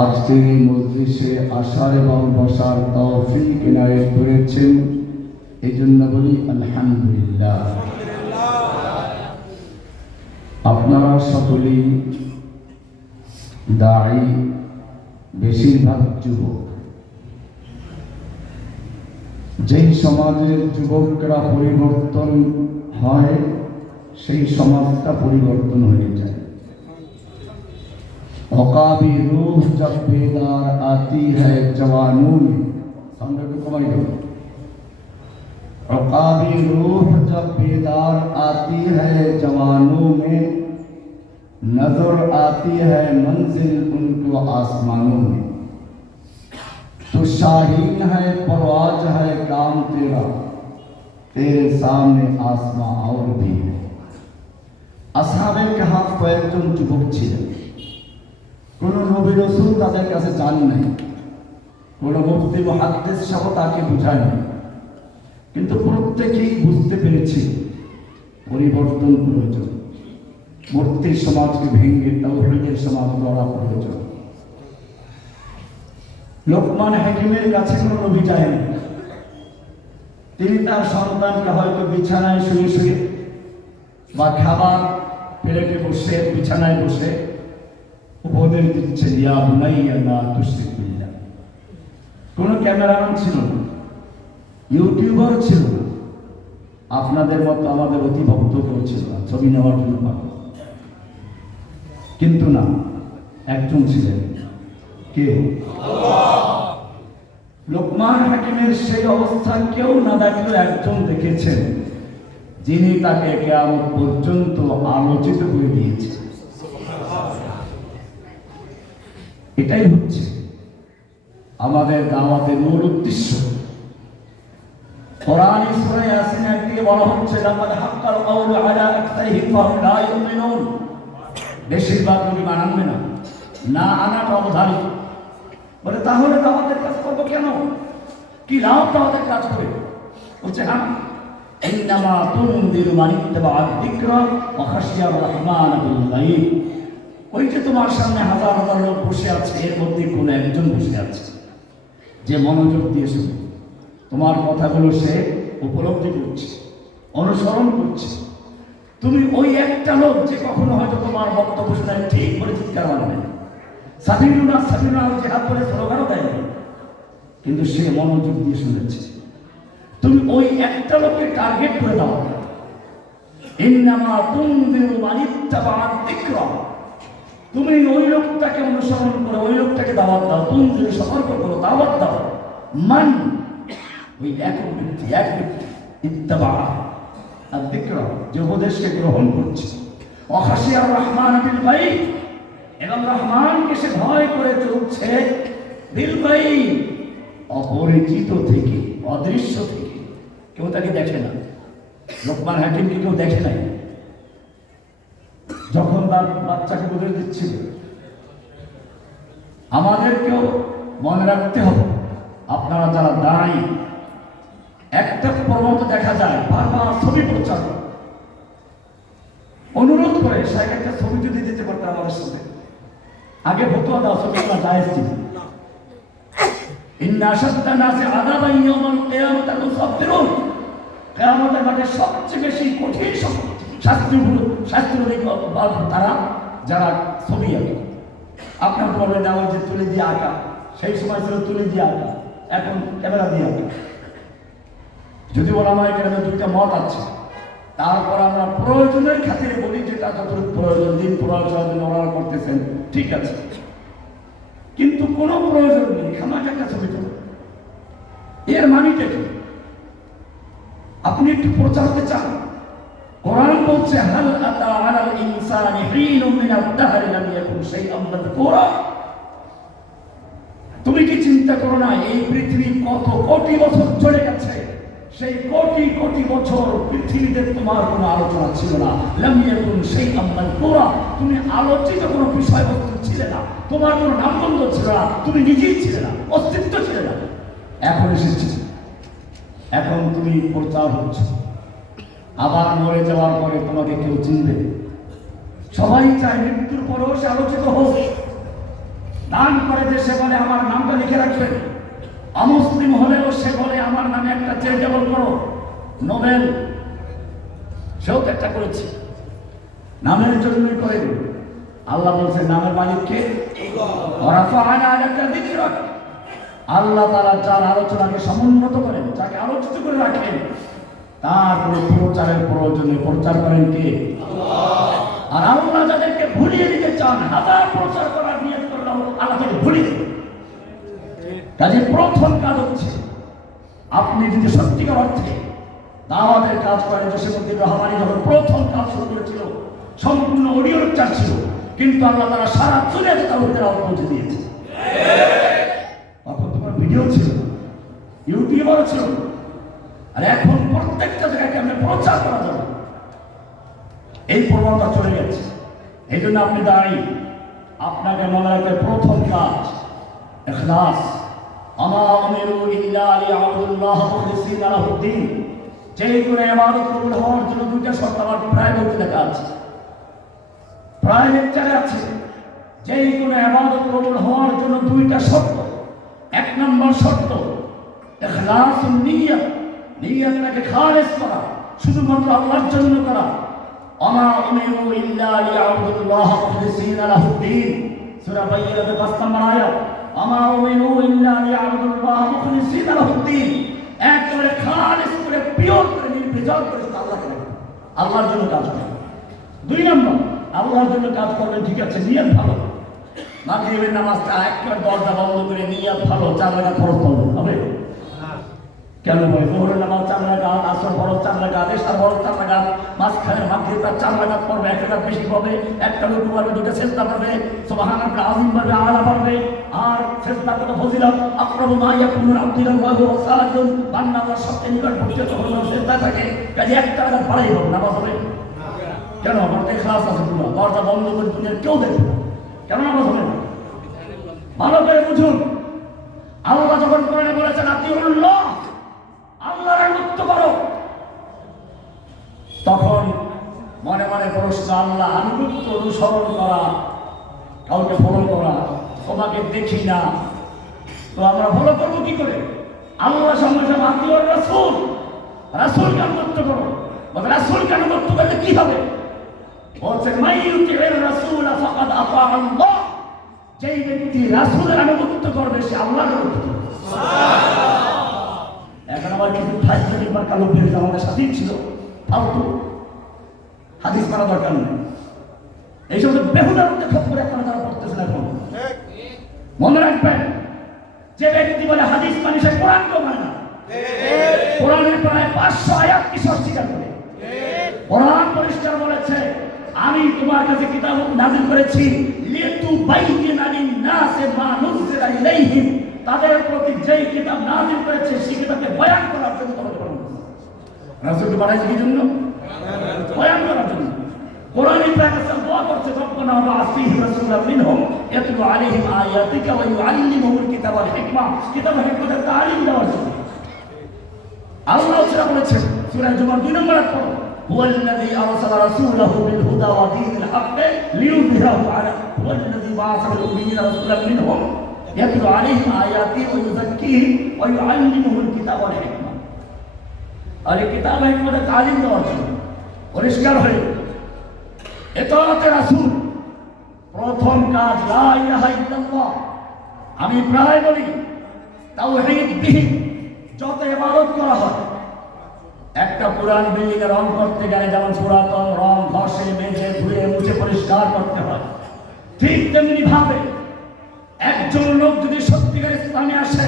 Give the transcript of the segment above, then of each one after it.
আজকের এই মজলিসে আসার এবং বসার তৌফিক ইনায়েত করেছেন, এই জন্য বলি আলহামদুলিল্লাহ। আপনারা সকলেই দায়ী, বেশিরভাগ যুবক। যেই সমাজের যুবকরা পরিবর্তন হয় সেই সমাজটা পরিবর্তন হয়ে যায়। औकाबी रूह जब बेदार आती है जवानों में, सामने को कमाई दो। औकाबी रूह जब बेदार आती है जवानों में, नजर आती है मंजिल उनको आसमानों में। तो शाहीन है परवाज है काम तेरा, तेरे सामने आसमां और भी है। আসহাবে কাহফ কয়েকজন যুবক ছিলেন। কোন নবী রাসূল তাদের কাছে যান নাই, কোন মুফতি মুহাদ্দিস সহ তাকে বুঝায় নাই, কিন্তু প্রত্যেকেই বুঝতে পেরেছে পরিবর্তন প্রয়োজন। মূর্তির সমাজকে ভেঙে তাওহীদের সমাজ গড়া প্রয়োজন। লোকমান হাকিমের কাছে কোনো নবী যায়নি। তিনি তার সন্তানকে হয়তো বিছানায় শুয়ে শুয়ে বা খাবার প্লেটে বসে বিছানায় বসে উপদেশ দিচ্ছে, ইয়া বুনাইয়া লা তুশরিক বিল্লাহ। কোনো ক্যামেরাম্যান ছিল না, ইউটিউবার ছিল না, আপনাদের মতো আমাদের অতিভক্ত কেউ ছিল না ছবি নেওয়ার জন্য পাগল। কিন্তু না, একজন ছিলেন, কে? লোকমান হাকিমের সেই অবস্থা কেউ না দেখলেও একজন দেখেছেন, যিনি তাকে কিয়ামত পর্যন্ত আলোচিত করে দিয়েছে। এটাই হচ্ছে আমাদের দাওয়াতের মূল উদ্দেশ্য। কোরআন সূরা ইয়াসিনের একদিকে বলা হচ্ছে, লাকাদ হাক্কাল কাওলু আলা আকসারিহিম ফাহুম লা ইউমিনুন। বেশিরভাগ নবী মানবে না, না আনাটা অবধারিত। বলে তাহলে দাওয়াতের কাজ করবো কেন? কি লাভ দাওয়াতের কাজ করে? বলছে হ্যাঁ, ইন্নামা তুনদিরু মান ইত্তাবাআ যিকরা ওয়া খাশিয়ার রাহমান বিল গায়ব। ওই যে তোমার সামনে হাজার হাজার লোক বসে আছে, এর মধ্যে কোনো একজন বসে আছে যে মনোযোগ দিয়ে শুনে তোমার কথাগুলো সে উপলব্ধি করছে, অনুসরণ করছে। তুমি ওই একটা লোক যে কখনো হয়তো তোমার বক্তব্য শুনে ঠিক করে চিৎকার মারবে না, সাবিলুনা সাবিলুনা জিহাদ বলে স্লোগানও দেয়নি, কিন্তু সে মনোযোগ দিয়ে শুনেছে। তুমি ওই একটা লোককে টার্গেট করে দাও। ইন্নামা তুনদিরু মান ইত্তাবাআ যিকরা। তুমি ওই লোকটাকে অনুসরণ করো, ওই লোকটাকে দাওয়াত দাও, তুনদিরু সতর্ক করো, দাওয়াত দাও। মান, ওই এক ব্যক্তি ইত্তাবাআ যিকরা, যে উপদেশকে গ্রহণ করছে। ওয়া খাশিয়ার রাহমান বিল গায়ব, এবং রহমানকে সে ভয় করে চলছে বিল গায়ব, অপরিচিত থেকে, অদৃশ্য থেকে। কেউ তাকে দেখে না। লোকমান হাকিমকে কেউ দেখে নাই যখন তার বাচ্চাকে উপদেশ দিচ্ছিল। আমাদেরকেও মনে রাখতে হবে, আপনারা যারা দাঁড়াই, একটা প্রবণতা দেখা যায় বারবার ছবি প্রচার অনুরোধ করে, সাহেব একটা ছবি যদি দিতে পারতেন আমাদের সাথে, আগে ফতোয়া দাও, ছবি তোলা জায়েজ ছিল। ইন্না আশাদ্দা নাসি আযাবান ইয়াউমাল কিয়ামাতি আল-মুসাফফিরুন। কিয়ামতের মাঠে সবচেয়ে বেশি কঠিন শাস্তি তারা যারা ছবি আঁকে। আপনার বলবেন না, ওই যে তুলে দিয়ে আঁকা, সেই সময় ছিল তুলে দিয়ে আঁকা, এখন ক্যামেরা দিয়ে আঁকা। যদি ওলামায়ে কেরামের দুইটা মত আছে, তারপর আমরা প্রয়োজনের খাতিরে বলি যেটা যতটুকু প্রয়োজন, দিন প্রয়োজন ওনারা করতেছেন, ঠিক আছে, কিন্তু কোনো প্রয়োজন নেই খামাখাকা ছবি তোলা। এর মানিটা কি? আপনি একটু প্রচারতে চান, কোরআন বলছে হাল আতা আলাল ইনসানি হিনুম মিনাদ দাহরি লাম ইয়াকুন শাইআন মাযকুরা। তুমি কি চিন্তা করো না, এই পৃথিবী কত কোটি বছর চলে গেছে, সেই কোটি কোটি বছর পৃথিবীতে তোমার কোনো আলোচনা ছিল না। লাম ইয়াকুন শাইআন মাযকুরা, তুমি আলোচিত কোনো বিষয়বস্তু ছিলে না, তোমার কোনো নামগন্ধ ছিল না, তুমি নিজেই ছিলে না, অস্তিত্ব ছিল না। এখন এসেছে, এখন তুমি প্রচার হচ্ছে। আবার মরে যাওয়ার পরে তোমাকে কেউ চিনবে? সবাই চায় মৃত্যুর পরেও সে আলোচিত হোক। দান করে যে সে বলে আমার নামটা লিখে রাখবেন, অমুসলিম হলেও সে বলে আমার নামে একটা চ্যারিটেবল করো। নোবেল সেও তো একটা করেছে, নামের জন্যই করে। আল্লাহ বলছে নামের মালিককে আল্লাহ তারা যার আলোচনাকে সমুন্নত করেন, যাকে আলোচিত করে রাখেন, তার কোনো প্রচারের প্রয়োজনে প্রচার করেন কে? আর আল্লাহ যাদেরকে ভুলিয়ে দিতে চান, হাজার প্রচার করার নিয়ত করলে আল্লাহকে ভুলিয়ে দেবে। কাজে প্রথম কাজ হচ্ছে, আপনি যদি সত্যিকার অর্থে দাওয়াতের কাজ করেন, জসিমউদ্দিন রহমানী যখন প্রথম কাজ শুরু করেছিল সম্পূর্ণ অডিও লেকচার ছিল, কিন্তু আল্লাহ তারা সারা দুনিয়াতে তাওহীদের আওয়াজ পৌঁছে দিয়েছে। তখন তোমার ভিডিও ছিল, ইউটিউবারও ছিল, আর এখন প্রত্যেকটা জায়গায় কেমন প্রচার করা যাবে এই প্রবণতা চলে গেছে। এই জন্য আপনি দাঁড়ি, আপনাকে মনে রাখবে প্রথম কাজ ইখলাস। আমা উমিরু ইল্লা লিয়াবুদুল্লাহ মুখলিসিনা লাহুদ্দিন। যেই করে ইবাদত কবুল হওয়ার জন্য দুইটা শর্ত আমার প্রায় বলতে লেখা আছে, প্রায় লেকচারে আছে। যেই কোনো ইবাদত কবুল হওয়ার জন্য দুইটা শর্ত। এক নম্বর শর্ত ইখলাসুন নিয়ত, নিয়তটাকে খালিস করা, শুধুমাত্র আল্লাহর জন্য করা। আমা উমিরু ইল্লা লিয়াবুদুল্লাহ মুখলিসিনা লাহুদ্দিন, সূরা বাইয়িনাতে ৫ নম্বর আয়াত। আমা উমিরু ইল্লা লিয়াবুদুল্লাহ মুখলিসিনা লাহুদ্দিন, একেবারে খালিস করে, পিওর করে, নির্ভেজাল করে আল্লাহকে, আল্লাহর জন্য কাজ করে। দুই নম্বর, আল্লাহর জন্য কাজ করবেন, ঠিক আছে, নিয়ত ভালো। মাগরিবের নামাজটা একেবারে দরজা বন্ধ করে নিয়ত ভালো, 4 রাকাত ফরজ পড়বেন, হবে? কেন ভাই? জোহরের নামাজ 4 রাকাত, আসর ফরজ 4 রাকাত, এশার ফরজ 4 রাকাত, মাঝখানে মাগরিবটা 4 রাকাত পড়বে, 1 রাকাত বেশি পাবে, একটা রুকু পাবে, 2টা সিজদা পাবে, সুবহানাল্লাহ আযীম পাবে, আলা পাবে। আর সিজদা কত ফজিলত, আকরাবু মা ইয়াকুনুল আবদু ইলাল্লাহি ওয়া সালাতুন, বান্দা আল্লাহর সবচেয়ে নিকটবর্তী যখন সিজদা থাকে, কাজে একটা রাকাত বাড়াই হোক, নামাজ হবে। কেন? আমার তো ইখলাস আছে পুরো, দরজা বন্ধ করে দুনিয়ার কেউ দেখবে না, কেন নামাজ হবে না? ভালো করে বুঝুন, আল্লাহ যখন কোরআনে বলেছেন আতিউল্লাহ, আল্লাহর আনুগত্য করো, তখন মনে মনে প্রশ্ন, আল্লাহ আনুগত্য অনুসরণ করা, কাউকে ফলো করা, তোমাকে দেখি না, তো আমরা ফলো করবো কি করে? আল্লাহ সঙ্গে সঙ্গে আতিউর রাসূল, রাসূলকে আনুগত্য করো। বলে রাসূলকে আনুগত্য করলে কি হবে? বলছেন মাইয়ুতির রাসূল ফাকাদ আতা আল্লাহ, যেই ব্যক্তি রাসূলের আনুগত্য করবে সে আল্লাহর আনুগত্য করবে। এখন আবার কিছু ফাইজলিক মার্কা লোকের আমাদের সাথেই ছিল, ফালতু হাদিস মানা দরকার নেই, এই সমস্ত বেহুদার মধ্যে খপ করে আপনারা তারা পড়তেছেন। এখন মনে রাখবেন, যে ব্যক্তি বলে হাদিস মানে সে কোরআনকে মানে না। কোরআনের প্রায় 500 আয়াত কি অস্বীকার করে। কোরআন পরিষ্কার বলেছে, আমি তোমার কাছে কিতাব নাযিল করেছি লিতুবাইয়িনা লিন-নাসি মা নুযিলা ইলাইহিম, তাদের প্রতি যেই কিতাব নাযিল করেছে সেই কিতাবকে বয়ান করার জন্য তোমাকে বলা হয়েছে। রাসূলকে পাঠাইছে কি জন্য? বয়ান করার জন্য। কোরআনে প্রাকাশে দোয়া করছে, রব্বানা ওয়াবআস ফীহিম রাসূলাম মিনহুম ইয়াতলু আলাইহিম আয়াতিকা ওয়া ইউআল্লিমুহুমুল কিতাবা ওয়াল হিকমা, কিতাব ও হিকমতের তালিম দেওয়ার জন্য। আল্লাহ তাআলা বলেছেন সূরা জুমার 2 নম্বর আয়াত পড়ো, হুয়াল্লাযী আরসালা রাসূলাহু বিল হুদা ওয়া দীনিল হাক্কি লিইয়ুযহিরাহু আলা, হুয়াল্লাযী বা'আসা ফিল উম্মিয়্যিনা রাসূলাম মিনহুম ইয়াতলু আলাইহিম আয়াতিহি ওয়া ইউযাক্কিহিম ওয়া ইউআল্লিমুহুমুল কিতাবা ওয়াল হিকমা। আর এই কিতাব ও হিকমতের তালিম দেওয়ার জন্য পরিষ্কার হয়ে ইতাআতে রাসূল প্রথম কাজ লা ইলাহা ইল্লাল্লাহ। আমি প্রায় বলি তাওহীদ বিহীন যত ইবাদত করা হয়, একটা পুরান বিল্ডিং এর রং করতে গেলে যেমন পুরাতন রং ঘষে মেজে ধুয়ে মুছে পরিষ্কার করতে হয়, ঠিক তেমনি ভাবে একজন লোক যদি সত্যিকার ইসলামে আসে,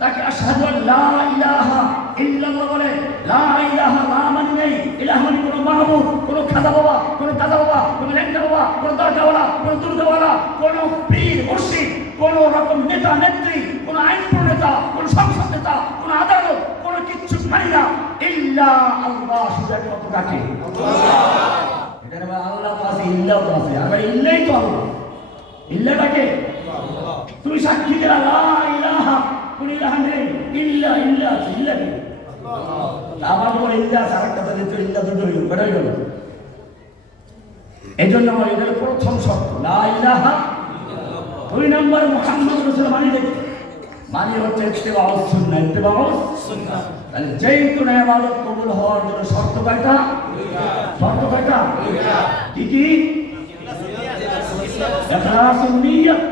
তাকে আশহাদু আল্লা ইলাহা ইল্লাল্লাহ বলে, লা ইলাহা লা মানে ইলাহ মানে কোনো মাহবুব, কোনো খাজা বাবা, কোনো দাদা বাবা, কোনো ল্যাংটা বাবা, কোনো দরগাওয়ালা, কোনো দুর্গাওয়ালা, কোনো পীর মুর্শিদ, কোনো রকম নেতা নেত্রী, কোনো আইন প্রণেতা, কোনো সংসদ নেতা, কোনো আদালত, কোনো কিচ্ছু মানে না, ইল্লা আল্লাহ। শুধু একমাত্র কাকে? আল্লাহ। এটা না আল্লাহ তো আছে, ইল্লাহ তো আছে, আর ইল্লাই তো আল্লাহ। ইল্লাটাকে তুমি সাক্ষী দিলা লা ইলাহা, কোন ইলাহ নেই, ইল্লা ইল্লা আছে, ইল্লা কি? আল্লাহ। আবার বলে ইল্লা আছে, আরেকটা তো ইল্লা দুটো হইল, কয়টা হইল? এই জন্য আমার এটা প্রথম শর্ত লা ইলাহা। 2 নম্বর মুহাম্মদ রাসূল মানে হচ্ছে ইত্তেবাউস সুন্নাহ। ইত্তেবাউস সুন্নাহ। তাহলে যেই কোনো ইবাদত কবুল হওয়ার জন্য শর্ত কয়টা? শর্ত কয়টা? কি কি? ইখলাসুন নিয়ত,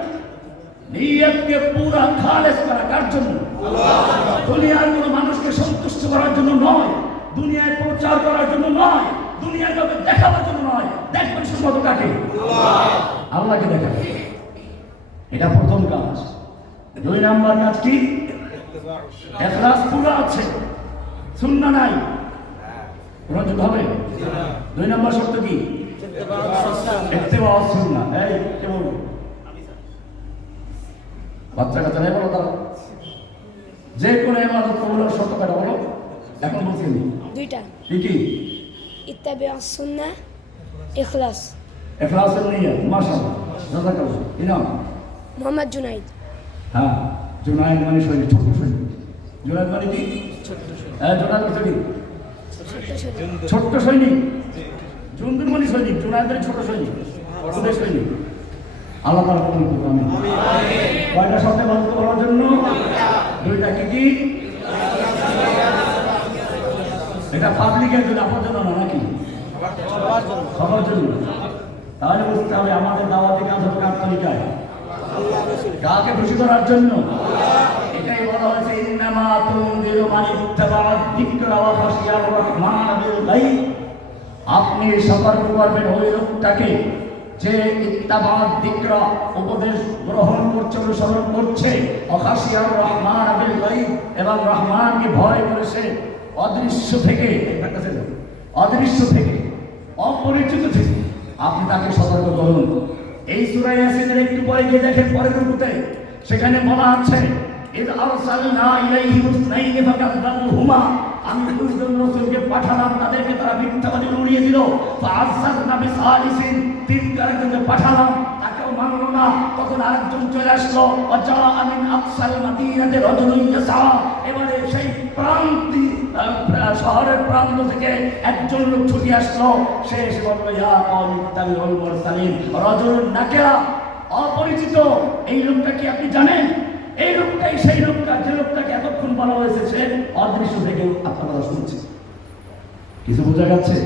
নিয়তকে পুরা খালেস করা। কার জন্য? দুনিয়ার কোনো মানুষকে সন্তুষ্ট করার জন্য নয়, দুনিয়ায় প্রচার করার জন্য নয়, দুনিয়ার কাউকে দেখাবার জন্য নয়। দেখবেন শুধুমাত্র কাকে? আল্লাহকে দেখাবে। এটা প্রথম কাজ। 2 নম্বর কাজ কি? ইখলাস পুরো আছে, সুন্নাহ নাই, রজত হবে। 2 নম্বর শর্ত কি? ইত্তেবাউস সুন্নাহ। এই কে বলবো? বাচ্চা কাচ্চা নাই বলো তারা। যে কোনো ইবাদত কবুলের শর্ত কয়টা বলো? এখন বলছি 2টা। কি কি? ইত্তেবাউস সুন্নাহ, ইখলাস। ইখলাসুন নিয়ত। মাশাআল্লাহ, জাযাকাল্লাহ। কি নাম? মোহাম্মদ জুনাইদ। হ্যাঁ, জুনাইদ মানে সৈনিক, ছোট্ট সৈনিক। জুনাইদ মানে কি? জুনাইদ মানে কি? ছোট্ট সৈনিক। জুনদুন মানে সৈনিক, জুনাইদ মানে ছোট সৈনিক, ছোট সৈনিক। আল্লাহ তাআলা কবুল করুন। আমিন। কয়টা শর্তে বাধ্য করার জন্য? 2টা। কি কি? এটা পাবলিকের জন্য, আপনার জন্য না নাকি? সবার জন্য। তাহলে বুঝতে হবে আমাদের দাওয়াতি কাজ হবে কার তরিকায়? কাকে খুশি করার জন্য? এটাই বলা হয়েছে ইন্নামা তুনজিরু মান ইত্তাবা'a যিকরা ওয়া খাশিয়ার রাহমান বিল গায়ব। আপনি সতর্ক করবেন ওই লোকটাকে যে ইত্তাবা'a যিকরা, উপদেশ গ্রহণ করছে, অনুসরণ করছে, ওয়া খাশিয়ার রাহমান বিল গায়ব, এবং রহমানকে ভয় করেছে অদৃশ্য থেকে, অদৃশ্য থেকে, অপরিচিত থেকে। আপনি তাকে সতর্ক করুন। এই সূরা ইয়াসিনের একটু পরে গিয়ে দেখেন পরের রূপে, সেখানে বলা আছে ইয আরসালনা ইলাইহিম ইসনাইনি ফাকাযযাবুহুমা। আমি 2 জন রাসূলকে পাঠালাম, তাদেরকে তারা মিথ্যাবাদী উড়িয়ে দিল। ফাআযাযনা বিসালিসিন, 3 আরেকজনকে পাঠালাম, তাকেও মানল না। তখন আরেকজন চলে আসলো, ওয়াজাআ মিন আকসাল মাদিনাতি রাজুলুন ইয়াসা। এবারে সেই প্রান্তি শহরের প্রান্ত থেকে একজন লোক ছুটে আসলো। সে এসে বলল ইয়া কওমি ইত্তাবিউল মুরসালিন। রাজুলুন নাকিরা, অপরিচিত। এই লোকটা কি আপনি জানেন? এই লোকটাই সেই লোকটা, যে লোকটাকে এতক্ষণ বলা হয়েছে সে অদৃশ্য থেকে আপনার কথা শুনছে। কিছু বোঝা যাচ্ছে?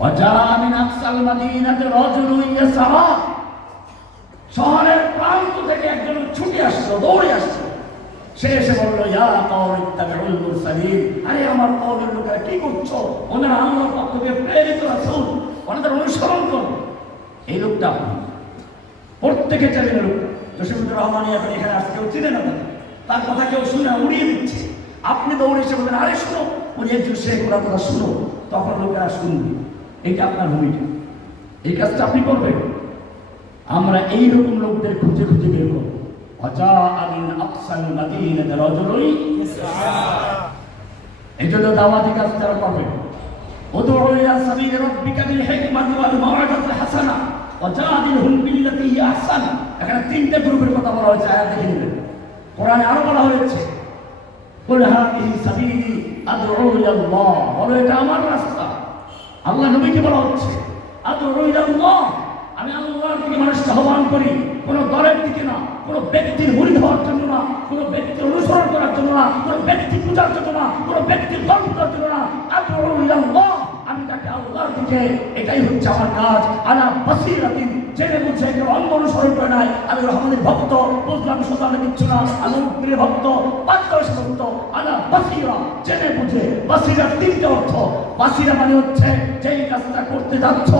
ওয়াজাআ মিন আকসাল মাদিনাতি রাজুলুন ইয়াসা। শহরের প্রান্ত থেকে একজন ছুটে আসলো, দৌড়ে আসলো। সে এসে বলল ইয়া কওমি ইত্তাবিউল মুরসালিন। আরে আমার কওমের লোকেরা কি করছো? ওনারা আল্লাহর পক্ষ থেকে প্রেরিত রাসূল, ওনাদের অনুসরণ করো। এই লোকটা আপনি প্রত্যেকে চেনেন। লোক জসিমুদ্দিন রহমানী এখন এখানে আসতে কেউ চিনে না, তার কথা কেউ শুনে উড়িয়ে দিচ্ছে। আপনি দৌড়ে এসে বলবেন আরে শুনো, উনি একজন শেখ, ওরা কথা শুনো। তখন লোকেরা শুনবে। এটা আপনার ভূমিকা, এই কাজটা আপনি করবেন। আমরা এইরকম লোকদের খুঁজে খুঁজে বের করব। ওয়াজাআ মিন আকসাল মাদিনাতি রাজুলুন ইয়াসা। এই জন্য দাওয়াতি কাজ তারা করবেন। উদউ ইলা সাবিলি রাব্বিকা বিল হিকমাতি ওয়াল মাউইযাতিল হাসানা ওয়াজাদিলহুম বিল্লাতী হিয়া আহসান। এখানে 3টা গ্রুপের কথা বলা হয়েছে, আয়াত দেখে নেবেন। কোরআনে আরো বলা হয়েছে কুল হাযিহি সাবিলি আদউ ইলাল্লাহ, বলো এটা আমার রাস্তা। আল্লাহ নবীকে বলা হচ্ছে আদউ ইলাল্লাহ, আমি আল্লাহর দিকে মানুষকে আহ্বান করি, কোনো দলের দিকে না, কোনো ব্যক্তির মুরিদ হওয়ার জন্য না, কোনো ব্যক্তির অনুসরণ করার জন্য না, কোনো ব্যক্তি পূজার জন্য না, কোনো ব্যক্তির দল পূজার জন্য না। আদউ ইলাল্লাহ, আমি তাকে আল্লাহর দিকে, এটাই হচ্ছে আমার কাজ। আলা বাসীরাতিন, জেনে বুঝে কেউ অন্য অনুসরণ করে নাই। আমি রহমানের ভক্ত, বুঝলাম সুতরাং কিচ্ছু না, আমি প্রিয় ভক্ত, পাঁচদশ ভক্ত। আলা বাসীরা, জেনে বুঝে। বাসীরা 3টা অর্থ। বাসীরা মানে হচ্ছে যেই কাজটা করতে যাচ্ছ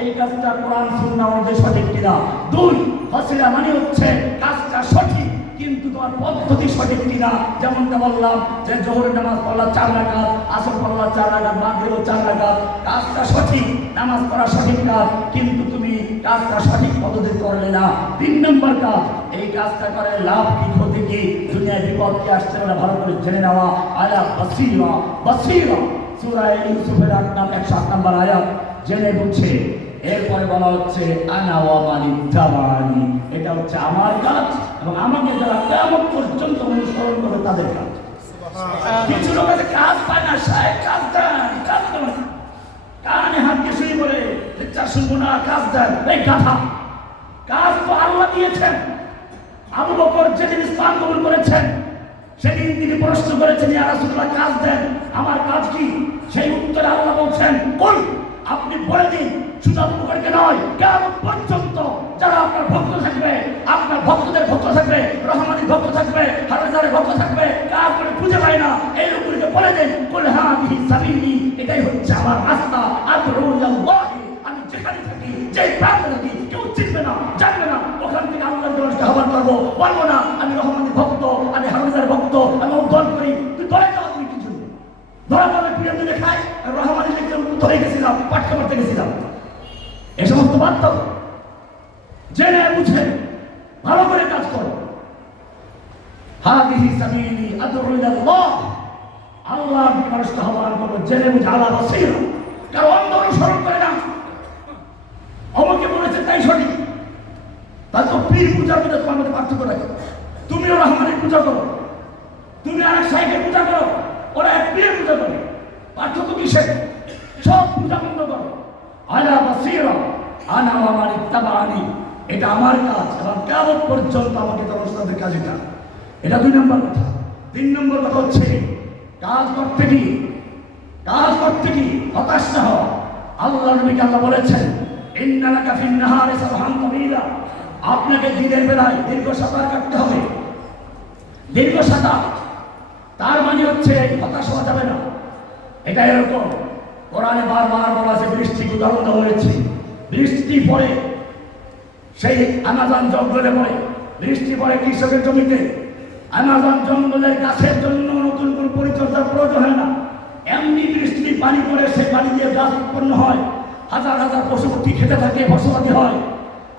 এই কাজটা কোরআন সুন্নাহ অনুযায়ী সঠিক কিনা। 2 বাসীরা মানে হচ্ছে কাজটা সঠিক কিন্তু তোমার পদ্ধতি সঠিক কিনা। যেমনটা বললাম যে জোহরের নামাজ পড়লা 4 রাকাত, আসর পড়লা 4 রাকাত, মাগরিব 4 রাকাত, কাজটা সঠিক, নামাজ পড়া সঠিক কাজ, কিন্তু তুমি কাজটা সঠিক পদ্ধতি করলে না। 3 নম্বর কাজ, এই কাজটা করে লাভ কি ক্ষতি কি, দুনিয়ায় বিপদ কি আসছে বলে ভালো করে জেনে নেওয়া। আলা বাসীরা, বাসীরা সূরা ইউসুফের 108 নম্বর আয়াত, জেনে বুঝে। এরপরে বলা হচ্ছে আনা ওয়া মান ইত্তাবা'আনি, এটা হচ্ছে আমার কাজ এবং আমাকে যারা কিয়ামত পর্যন্ত অনুসরণ করবে তাদের কাজ। কিছু লোক আছে কাজ পায় না, সাহেব কাজ দেন, কাজ দেন, কানে হাত দিয়ে শুয়ে বলে লেকচার শুনবো না, কাজ দেন। এই গাধা, কাজ তো আল্লাহ দিয়েছেন। আবু বকর যেদিন ইসলাম কবুল করেছেন সেদিন তিনি প্রশ্ন করেছেন, ইয়া রাসূলুল্লাহ কাজ দেন, আমার কাজ কি? সেই উত্তরে আল্লাহ বলছেন, কুল, আপনি বলে দিন, শুধু আবু বকরকে নয়, কিয়ামত পর্যন্ত যারা আপনার ভক্ত থাকবে, আপনার ভক্তদের ভক্ত থাকবে, রহমানি ভক্ত থাকবে, হাজারের ভক্ত থাকবে, কাজ করে খুঁজে পায় না, এই লোকগুলিকে বলে দেন, কুল হাযিহি সাবিলি, এটাই হচ্ছে আমার রাস্তা, আদউ ইলাল্লাহি, আমি যেখানে থাকি, যে প্রান্তে থাকি, কেউ চিনবে না, জানবে না, ওখান থেকে আল্লাহর দরজা আহ্বান করবো, বলবো না আমি রহমানি ভক্ত, আমি হাজারের ভক্ত, আমি উদ্ধার করি। তুই দলে যাও, তুমি কিছু ধরা পড়ে প্রিয় দিনে খাই, রহমানি লিখতে ধরে গেছিলাম, পাঠ করতে গেছিলাম। এ সমস্ত বাদ দাও, জেনে বুঝে ভালো করে কাজ করো। হাদিহি সাবিলি আদউ ইলাল্লাহ, আল্লাহর দিকে মানুষকে আহ্বান করবো, জেনে বুঝে আলা বাসীরা, কারো অন্ধ অনুসরণ করে না। আমাকে বলেছে তাই সঠিক, তাহলে তো পীর পূজার মধ্যে তোমার মধ্যে পার্থক্য রাখো। তুমিও রহমানের পূজা করো, তুমি আরেক সাহেবের পূজা করো, ওরা এক পীরের পূজা করে, পার্থক্য কিসের? সব পূজা বন্ধ করো। আলা বাসীরা আনা ওয়া মান ইত্তাবাআনি, এটা আমার কাজ এবং কিয়ামত পর্যন্ত আমাকে তোমার সাথে কাজ। এটা 2 নম্বর কথা। 3 নম্বর কথা হচ্ছে কাজ করতে কি হতাশ না হওয়া। আল্লাহ নবীকে আল্লাহ বলেছেন, ইন্না লাকা ফিন নাহারি সাবহান তাওয়ীলা, আপনাকে দিনের বেলায় দীর্ঘ সাঁতার কাটতে হবে। দীর্ঘ সাঁতার, তার মানে হচ্ছে হতাশ হওয়া যাবে না। এটা এরকম কোরআনে বারবার বলা আছে, বৃষ্টির উদাহরণ দেওয়া হয়েছে। বৃষ্টি পড়ে সেই আমাজন জঙ্গলে পড়ে, বৃষ্টি পড়ে কৃষকের জমিতে। আমাজন জঙ্গলের গাছের জন্য নতুন কোনো পরিচর্যার প্রয়োজন হয় না, এমনি বৃষ্টি পানি পড়ে, সেই পানি দিয়ে গাছ উৎপন্ন হয়, হাজার হাজার পশু পক্ষী খেতে থাকে, ফসলাদি হয়।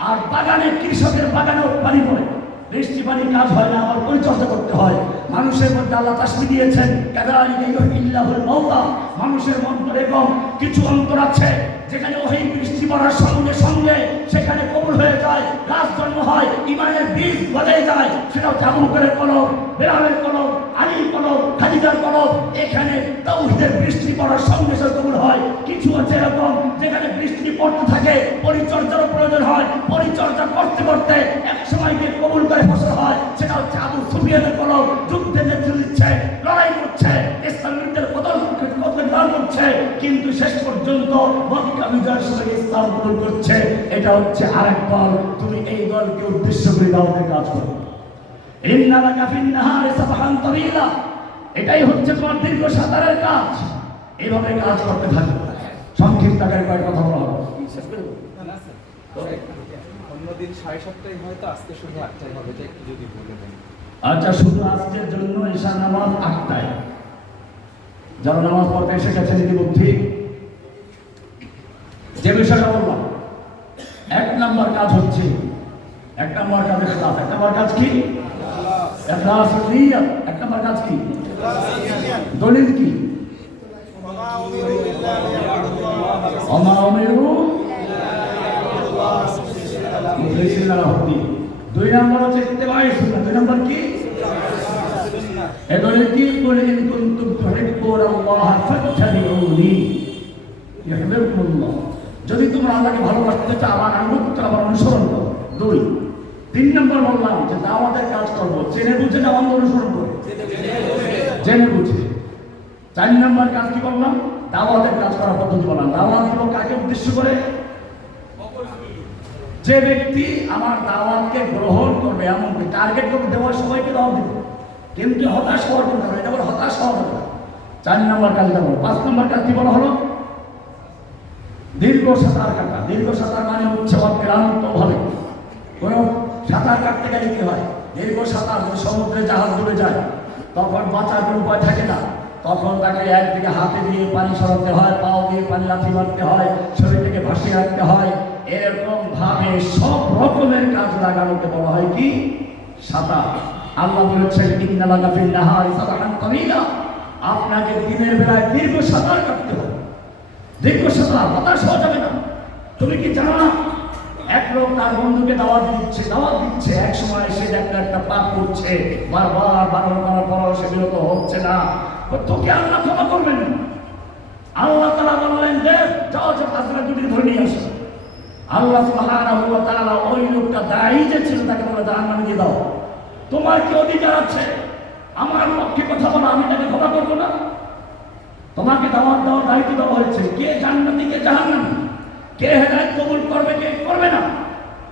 আর বাগানে, কৃষকের বাগানেও পানি পড়ে, বৃষ্টি পানি কাজ হয় না, আবার পরিচর্যা করতে হয়। মানুষের মধ্যে আল্লাহ তাসবীহ দিয়েছেন, কাযালিকা ইউহয়িল্লাহুল মাউতা, মানুষের মধ্যে এরকম কিছু অন্তর আছে যেখানে ওই বৃষ্টি পড়ার সঙ্গে সঙ্গে সেখানে কবুল হয়ে যায়, গাছ জন্ম হয়, ইমানের বীজ গজে যায়। সেটা হচ্ছে আবু বকরের কলম, বেলালের কলম, আলীর কলম, খাদিজার কলম। এখানে তাওহীদের বৃষ্টি পড়ার সঙ্গে সঙ্গে কবুল হয়। কিছু আছে এরকম যেখানে বৃষ্টি পড়তে থাকে, পরিচর্যার প্রয়োজন হয়, পরিচর্যা করতে করতে এক সময় গিয়ে কবুল করে ফসল হয়। সেটা হচ্ছে আবু সুফিয়ানের কলম, যুদ্ধের নেতৃত্ব দিচ্ছে, লড়াই করছে, ইসলামের কতল করছে, কিন্তু শেষ পর্যন্ত মক্কা বিজয়ের সময় ইসলাম কবুল করছে। এটা হচ্ছে আরেক দল। তুমি এই দলকে উদ্দেশ্য করে দাওয়াতের কাজ করো। ইন্না লাকা ফিন নাহারি সাবহান তাওয়ীলা, এটাই হচ্ছে তোমার দীর্ঘ সাঁতারের কাজ। এইভাবে কাজ করতে থাকো। সংক্ষিপ্ত আকারে কয়েক কথা বলা হবে। অন্যদিন 7:30 হয়তো, আজকে শুধু 8টায় হবে, এটা একটু যদি বলে দেন। আচ্ছা, শুধু আজকের জন্য ঈশা নামাজ 8টায়। যারা নামাজ পড়তে এসে গেছেন ইতিমধ্যে, যে বিষয়টা বললাম, 1 নম্বর কাজ হচ্ছে, 1 নম্বর কাজ ইখলাস। 1 নম্বর কাজ কি? ইখলাস নিয়ত। 1 নম্বর কাজ কি? দলিল কি? ওমা উমিরু মুখলিসিনা লাহুদ্দিন। 2 নম্বর হচ্ছে ইত্তেবায়ে সুন্নাহ। 2 নম্বর কি? এদলিল কি? কুল ইন কুনতুম তুহিব্বুনাল্লাহ ফাত্তাবিউনি ইউহিব্বুকুমুল্লাহ। যদি তোমরা আল্লাহকে ভালোবাসতে চাও, আমার আনুগত্য, আমার অনুসরণ করো। 2। 3 নম্বর বললাম যে দাওয়াতের কাজ করব, জেনে বুঝে দাওয়াত অনুসরণ করো, জেনে বুঝে। 4 নম্বর কাজ কি বললাম? দাওয়াতের কাজ করার পদ্ধতি বললাম। দাওয়াত দিব কাকে উদ্দেশ্য করে? যে ব্যক্তি আমার দাওয়াতকে গ্রহণ করবে, এমন টার্গেট করে দেওয়ার সবাইকে দাওয়াত দিব, কিন্তু হতাশ হওয়ার জন্য না, এটা বলে হতাশ হওয়া যাবে না। 4 নম্বর কাজটা বলো। 5 নম্বর কাজ কি বলা হলো? দীর্ঘ সাঁতার কাটা। দীর্ঘ সাঁতার মানে হচ্ছে অক্লান্ত ভাবে। কোন সাঁতার কাটতে গেলে কি হয়? দীর্ঘ সাঁতার, সমুদ্রে জাহাজ ডুবে যায়, তখন বাঁচার কোনো উপায় থাকে না, তখন তাকে একদিকে হাতে দিয়ে পানি সরাতে হয়, পাও দিয়ে পানি লাথি মারতে হয়, শরীর থেকে ভাসিয়ে রাখতে হয়। এরকম ভাবে সব রকমের কাজ লাগানোকে বলা হয় কি? সাঁতার। আল্লাহ বলেছেন, ইন্না লাকা ফিন নাহারি সাবহান তাওয়ীলা, আপনাকে দিনের বেলায় দীর্ঘ সাঁতার কাটতে হবে। দীর্ঘ সাঁতার, হতাশ হওয়া যাবে না। তুমি কি জানো না, এক লোক তার বন্ধুকে দাওয়াত দিচ্ছে, এক সময় সে একটা পাপ করছে, বারবার বারণ করার পরও সে বিরত হচ্ছে না, তোকে আল্লাহ ক্ষমা করবেন। আল্লাহ তাআলা বললেন যে যাও, আজরা দুটিকে ধরে নিয়ে আসো। আল্লাহ সুবহানাহু ওয়া তাআলা ওই লোকটা দায়ী যে ছিল তাকে বলে জাহান্নামে দিয়ে দাও। তোমার কি অধিকার আছে আমার পক্ষে কথা বলো, আমি তাকে ক্ষমা করবো না? তোমাকে দাওয়াত দেওয়ার দায়িত্ব দেওয়া হয়েছে, কে জান্নাতি কে জাহান্নামী, কে হেদায়েত কবুল করবে কে করবে না,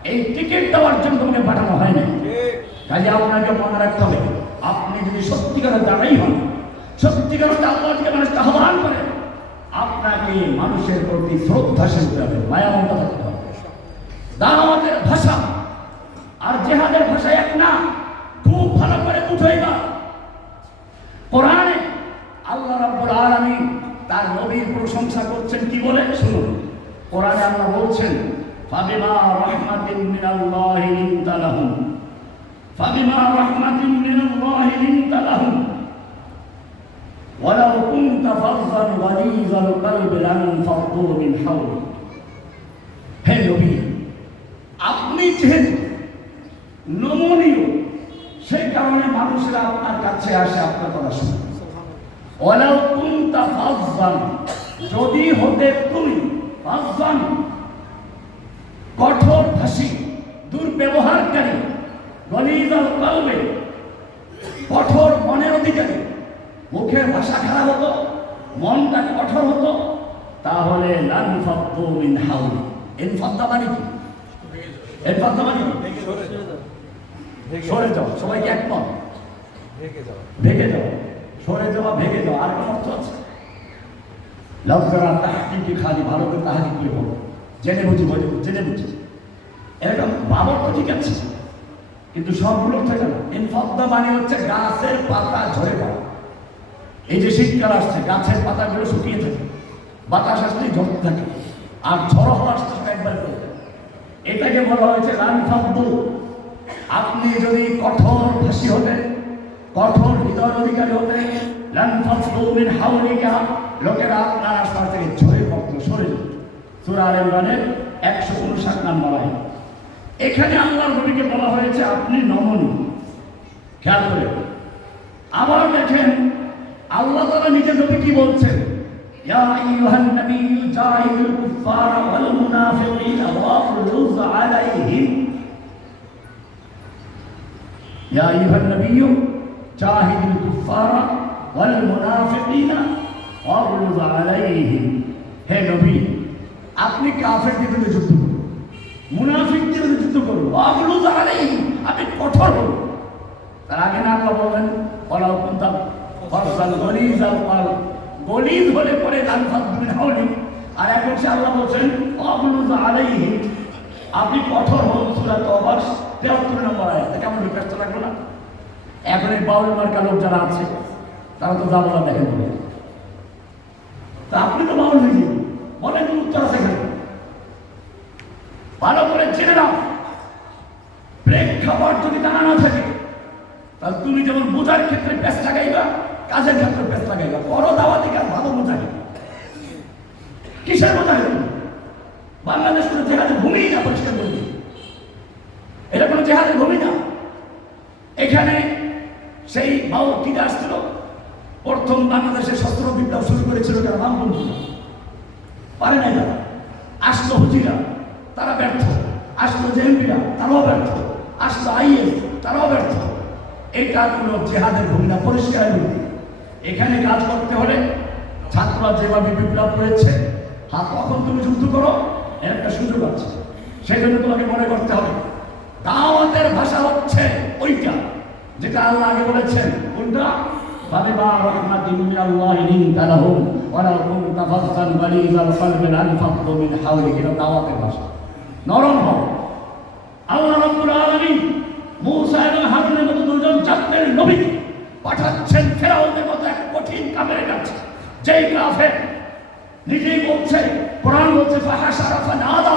এই টিকিট দেওয়ার জন্য তোমাকে পাঠানো হয়নি। কাজে আপনাকে মনে রাখতে হবে, আপনি যদি সত্যিকারের দাঁড়াই হন, সত্যিকারের আল্লাহকে মানুষকে আহ্বান করে, আপনাকে মানুষের প্রতি শ্রদ্ধাশীল হতে হবে, মায়া মমতা থাকতে হবে। দাওয়াতের ভাষা আর জেহাদের ভাষা এক না, খুব ভালো করে বুঝাইবা। কোরআনে আল্লাহ রাব্বুল আলামিন তার নবীর প্রশংসা করছেন কি বলে শুনুন। কোরআনে আল্লাহ বলছেন, ফাবিমা রাহমাতিন মিনাল্লাহি লিনতা লাহুম, ফাবিমা রাহমাতিন মিনাল্লাহি লিনতা লাহুম ওয়ালাউ কুনতা ফাযযান গালিযাল কলবি লানফাদ্দু মিন হাওলিক। হে নবী, আপনি যেহেতু নমনীয়, সেই কারণে মানুষরা আপনার কাছে আসে আপনার কথা শুনে। ওয়ালাউ কুনতা ফাযযান, যদি হতে তুমি ফাযযান কঠোর ভাষী, দুর্ব্যবহারকারী, গলিজাল কলবে কঠোর মনের অধিকারী, মুখের ভাষা খারাপ হতো, মনটা কঠোর হতো, তাহলে লানফাদ্দু মিন হাওলি। ইনফাদ্দা মানে কি? ইনফাদ্দা মানে কি? সরে যাও। সবাইকে একমত? ভেঙে যাও, সরে যাওয়া, ভেঙে যাওয়া। আর কোন অর্থ আছে? লফজরা তাহকিকে খালি ভালো করে তাহকিক কি বলো, জেনে বুঝি জেনে বুঝি, এরকম বাবর তো ঠিক আছে, কিন্তু সবগুলো থেকে না। ইনফাদ্দা মানে হচ্ছে গাছের পাতা ঝরে পড়া। এই যে শীতকাল আসছে, গাছের পাতাগুলো শুকিয়ে থাকে, বাতাস আসলেই ঝরতে থাকে, আর ঝড় হওয়া আসতে একবার করে, এটাকে বলা হয়েছে লানফাদ্দু। আপনি যদি কঠোর ভাষী হতেন, কঠোর হৃদয় অধিকারী হতেন, লানফাদ্দু মিন হাওলিকা, লোকেরা আপনার রাস্তা থেকে ঝরে পড়ত, সরে যেত। সূরা আলে ইমরানের 159 নম্বর আয়াত। এখানে আল্লাহর নবীকে বলা হয়েছে আপনি নমনীয়। খেয়াল করে আবার দেখেন আল্লাহ তাআলা নিজের নবী কি বলছেন, ইয়া আইয়ুহান নাবিয়্যু জাহিদুল কুফারা ওয়াল মুনাফিকিনা ওয়াগলুজ আলাইহিম। ইয়া আইয়ুহান নাবিয়্যু জাহিদুল কুফারা ওয়াল মুনাফিকিনা ওয়াগলুজ আলাইহিম। হে নবী, আপনি কাফেরদের বিরুদ্ধে যুদ্ধ করুন, মুনাফিকদের বিরুদ্ধে যুদ্ধ করুন, ওয়াগলুজ আলাইহিম, আপনি কঠোর হন। তার আগে না আল্লাহ বললেন ওয়ালাউ কুনতা ফারসাল গলিজাল কলব, গলিজ হলে পরে লানফাদ্দু মিন হাওলিক। আর এখন সে আল্লাহ বলছেন ওয়াগলুজ আলাইহিম, আপনি কঠোর হন। সূরা তওবার 73 নম্বর আয়াত। কেমন রিকোয়েস্ট লাগলো না? এখন এই বাউল মার্কা লোক যারা আছে তারা তো জামালা দেখেন বলে, তা আপনি তো বাউল হয়ে যাবেন, বলেন উত্তর আছে এখানে, ভালো করে জেনে নাও। প্রেক্ষাপট যদি জানা না থাকে, তাহলে তুমি যেমন বোঝার ক্ষেত্রে পেঁচ লাগাইবা, কাজের ক্ষেত্রে পেঁচ লাগাইবা। বড় দাওয়াতি কাজ ভালো বোঝাই, কিসের বোঝাই? বাংলাদেশ কোনো জেহাদের ভূমি না, পরিষ্কার করবি, এটা কোনো জেহাদের ভূমি না। এখানে সেই বাউল কিনে আসছিল, প্রথম বাংলাদেশের শস্ত্র বিপ্লব শুরু করেছিল যারা বামপন্থীরা, পারে নাই তারা। আসলো হুজিরা, তারা ব্যর্থ। আসলো জেএমপিরা, তারাও ব্যর্থ। আসলো আইএস, তারাও ব্যর্থ। এটা কোনো জেহাদের ভূমি না, পরিষ্কার ভূমি। এখানে কাজ করতে হলে ছাত্ররা যেভাবে বিপ্লব করেছে, তখন তুমি যুদ্ধ করো, এর একটা সুযোগ আছে। সেই জন্য তোমাকে মনে করতে হবে দাওয়াতের ভাষা হচ্ছে ওইটা যেটা আল্লাহ আগে বলেছেন। কোনটা? ফাবিমা রাহমাতিন মিনাল্লাহি লিনতা লাহুম ওয়ালাউ কুনতা ফাযযান গালিযাল কলবি লানফাদ্দু মিন হাওলিক। এটা দাওয়াতের ভাষা, নরম হও। আল্লাহ রাব্বুল আলামিন মূসা এবং হারুনের মতো দুজন জাতের নবী পাঠাচ্ছেন ফেরাউনের মতো এক কঠিন কাফেরের কাছে, যেই কাফের নিজেই বলছে, কোরআন বলছে ফাহাশারা ফানাদা,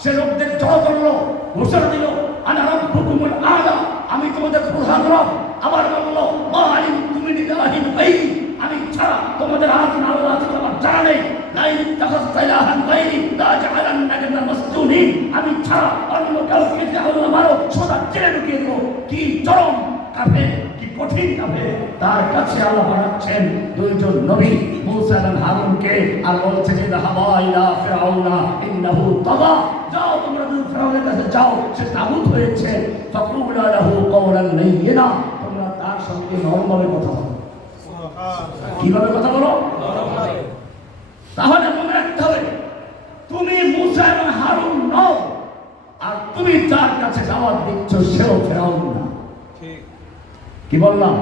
সে লোকদের জড়ো করলো, ঘোষণা দিল আনা রাব্বুকুমুল আ'লা, আমি তোমাদের প্রধান রব। আবার বললো মা আলিমতুম ইলাহিন গায়রি, আমি ছাড়া তোমাদের আর কোন আল্লাহ আছে আমার জানা নেই। লা ইত্তাখাযতা ইলাহান গায়রি লা জাআলান্নাকা মিনাল মাসজুনিন, আমি ছাড়া অন্য কাউকে যে আল্লাহ মারো সোজা জেলে ঢুকিয়ে দেবো। কি চরম কাফের, কি কঠিনভাবে তার কাছে আল্লাহ পাঠাচ্ছেন দুইজন নবী মূসা এবং হারুনকে, আর বলছেন ইযহাবা ইলা ফিরআউনা ইন্নাহু তাগা, যাও তোমরা ফিরআউনের কাছে যাও, সে তাগুত হয়েছে। ফাকুলা লাহু কাওলান লাইয়িনা, তোমরা তার সঙ্গে নরমভাবে কথা বলো। কিভাবে কথা বলো? তাহলে মনে রাখতে হবে তুমি মূসা এবং হারুন নও, আর তুমি যার কাছে দাওয়াত দিচ্ছ সেও ফিরআউন না। কি বললাম?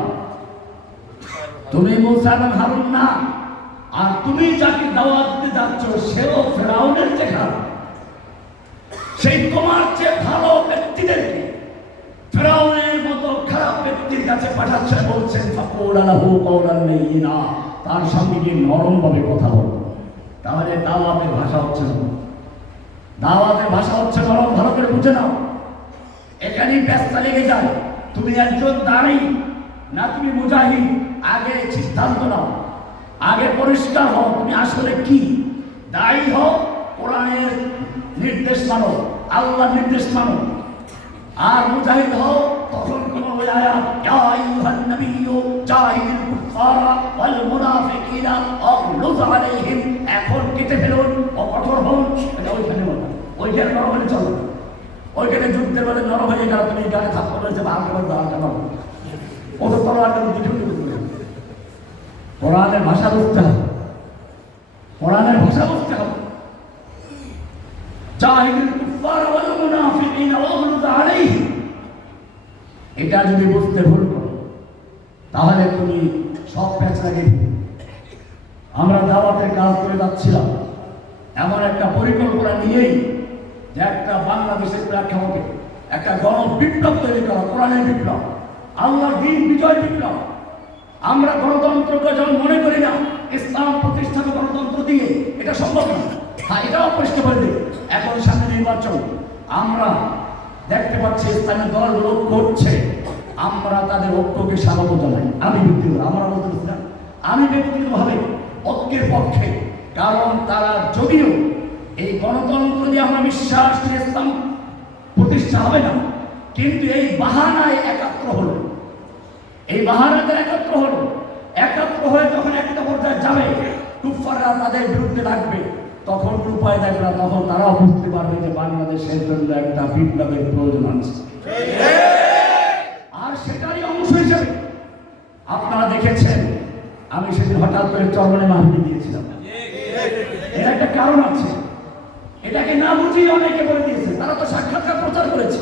তুমি মূসা এবং হারুন না, আর তুমি যাকে দাওয়াত দিতে যাচ্ছ সেও ফিরআউনের চেয়ে খারাপ। সেই তোমার চেয়ে ভালো ব্যক্তিদেরকে ফিরআউনের মতো খারাপ ব্যক্তির কাছে পাঠাচ্ছে, বলছেন ফাকুলা লাহু কাওলান লাইয়িনা, তার সঙ্গে গিয়ে নরমভাবে কথা বলো। তাহলে দাওয়াতের ভাষা হচ্ছে না, দাওয়াতের ভাষা হচ্ছে নরম। ভালো করে বুঝে নাও, এখানেই ব্যস্তা লেগে যায়। তুমি একজন দাঁড়ি না তুমি মুজাহিদ, আগে সিদ্ধান্ত নাও, আগে পরিষ্কার হও তুমি আসলে কি। দায়ী হও, কোরআনের নির্দেশ মানো, আল্লাহর নির্দেশ মানো। আর মুজাহিদ হও তখন কোন ওই আয়াত ইয়া আইয়ুহান নাবিয়্যু জাহিদুল কুফারা ওয়াল মুনাফিকিনা ওয়াগলুজ আলাইহিম, এখন কেটে ফেলুন ও কঠোর হন। এটা ওইখানে বলা, ওইখানে নরম হলে চলো না। ওইখানে যুদ্ধের বেলা নরম হয়ে গেল, তুমি গানে থাপ্পড় মেরেছে বা হালকা করে হালকা নরম, ও তো তলোয়ার কেন দুটো করবে। কোরআনের ভাষা বুঝতে হবে, কোরআনের ভাষা বুঝতে হবে। জাহিদুল কুফার ওয়াল মুনাফিকিন ওয়াগলুজ আলাইহিম, এটা যদি বুঝতে ভুল করো তাহলে তুমি সব প্যাচ লাগিয়ে দিবে। আমরা দাওয়াতের কাজ করে যাচ্ছিলাম এমন একটা পরিকল্পনা নিয়েই যে একটা বাংলাদেশের প্রেক্ষাপটে একটা গণবিপ্লব তৈরি করা, কোরআনের বিপ্লব, আল্লাহর দ্বীন বিজয় বিপ্লব। আমরা গণতন্ত্রকে যখন মনে করি না ইসলাম প্রতিষ্ঠান গণতন্ত্র দিয়ে, এটা সম্ভব না। হ্যাঁ, এটাও পরিষ্কার করে দিই। এখন সামনে নির্বাচন, আমরা দেখতে পাচ্ছি ইসলামের দলগুলো করছে, আমরা তাদের ঐক্যকে স্বাগত জানাই। আমি ব্যক্তিগত, আমরা বলতে পারছি না, আমি ব্যক্তিগতভাবে ঐক্যের পক্ষে। কারণ তারা যদিও এই গণতন্ত্র দিয়ে আমরা বিশ্বাস নিয়ে ইসলাম প্রতিষ্ঠা হবে না, কিন্তু এই বাহানায় একাত্র হলো, এই বাহানাতে একাত্র হলো। একাত্র হয়ে যখন একটা পর্যায়ে যাবে, কুফাররা তাদের বিরুদ্ধে লাগবে, তখন উপায় দেখবে না, তখন তারাও বুঝতে পারবে যে বাংলাদেশের জন্য একটা বিপ্লবের প্রয়োজন আছে। আর সেটারই অংশ হিসেবে আপনারা দেখেছেন আমি সেদিন হঠাৎ করে চরমনে মাহফিল দিয়েছিলাম। এর একটা কারণ আছে, এটাকে না বুঝিয়ে অনেকে বলে দিয়েছে। তারা তো সাক্ষাৎকার প্রচার করেছে,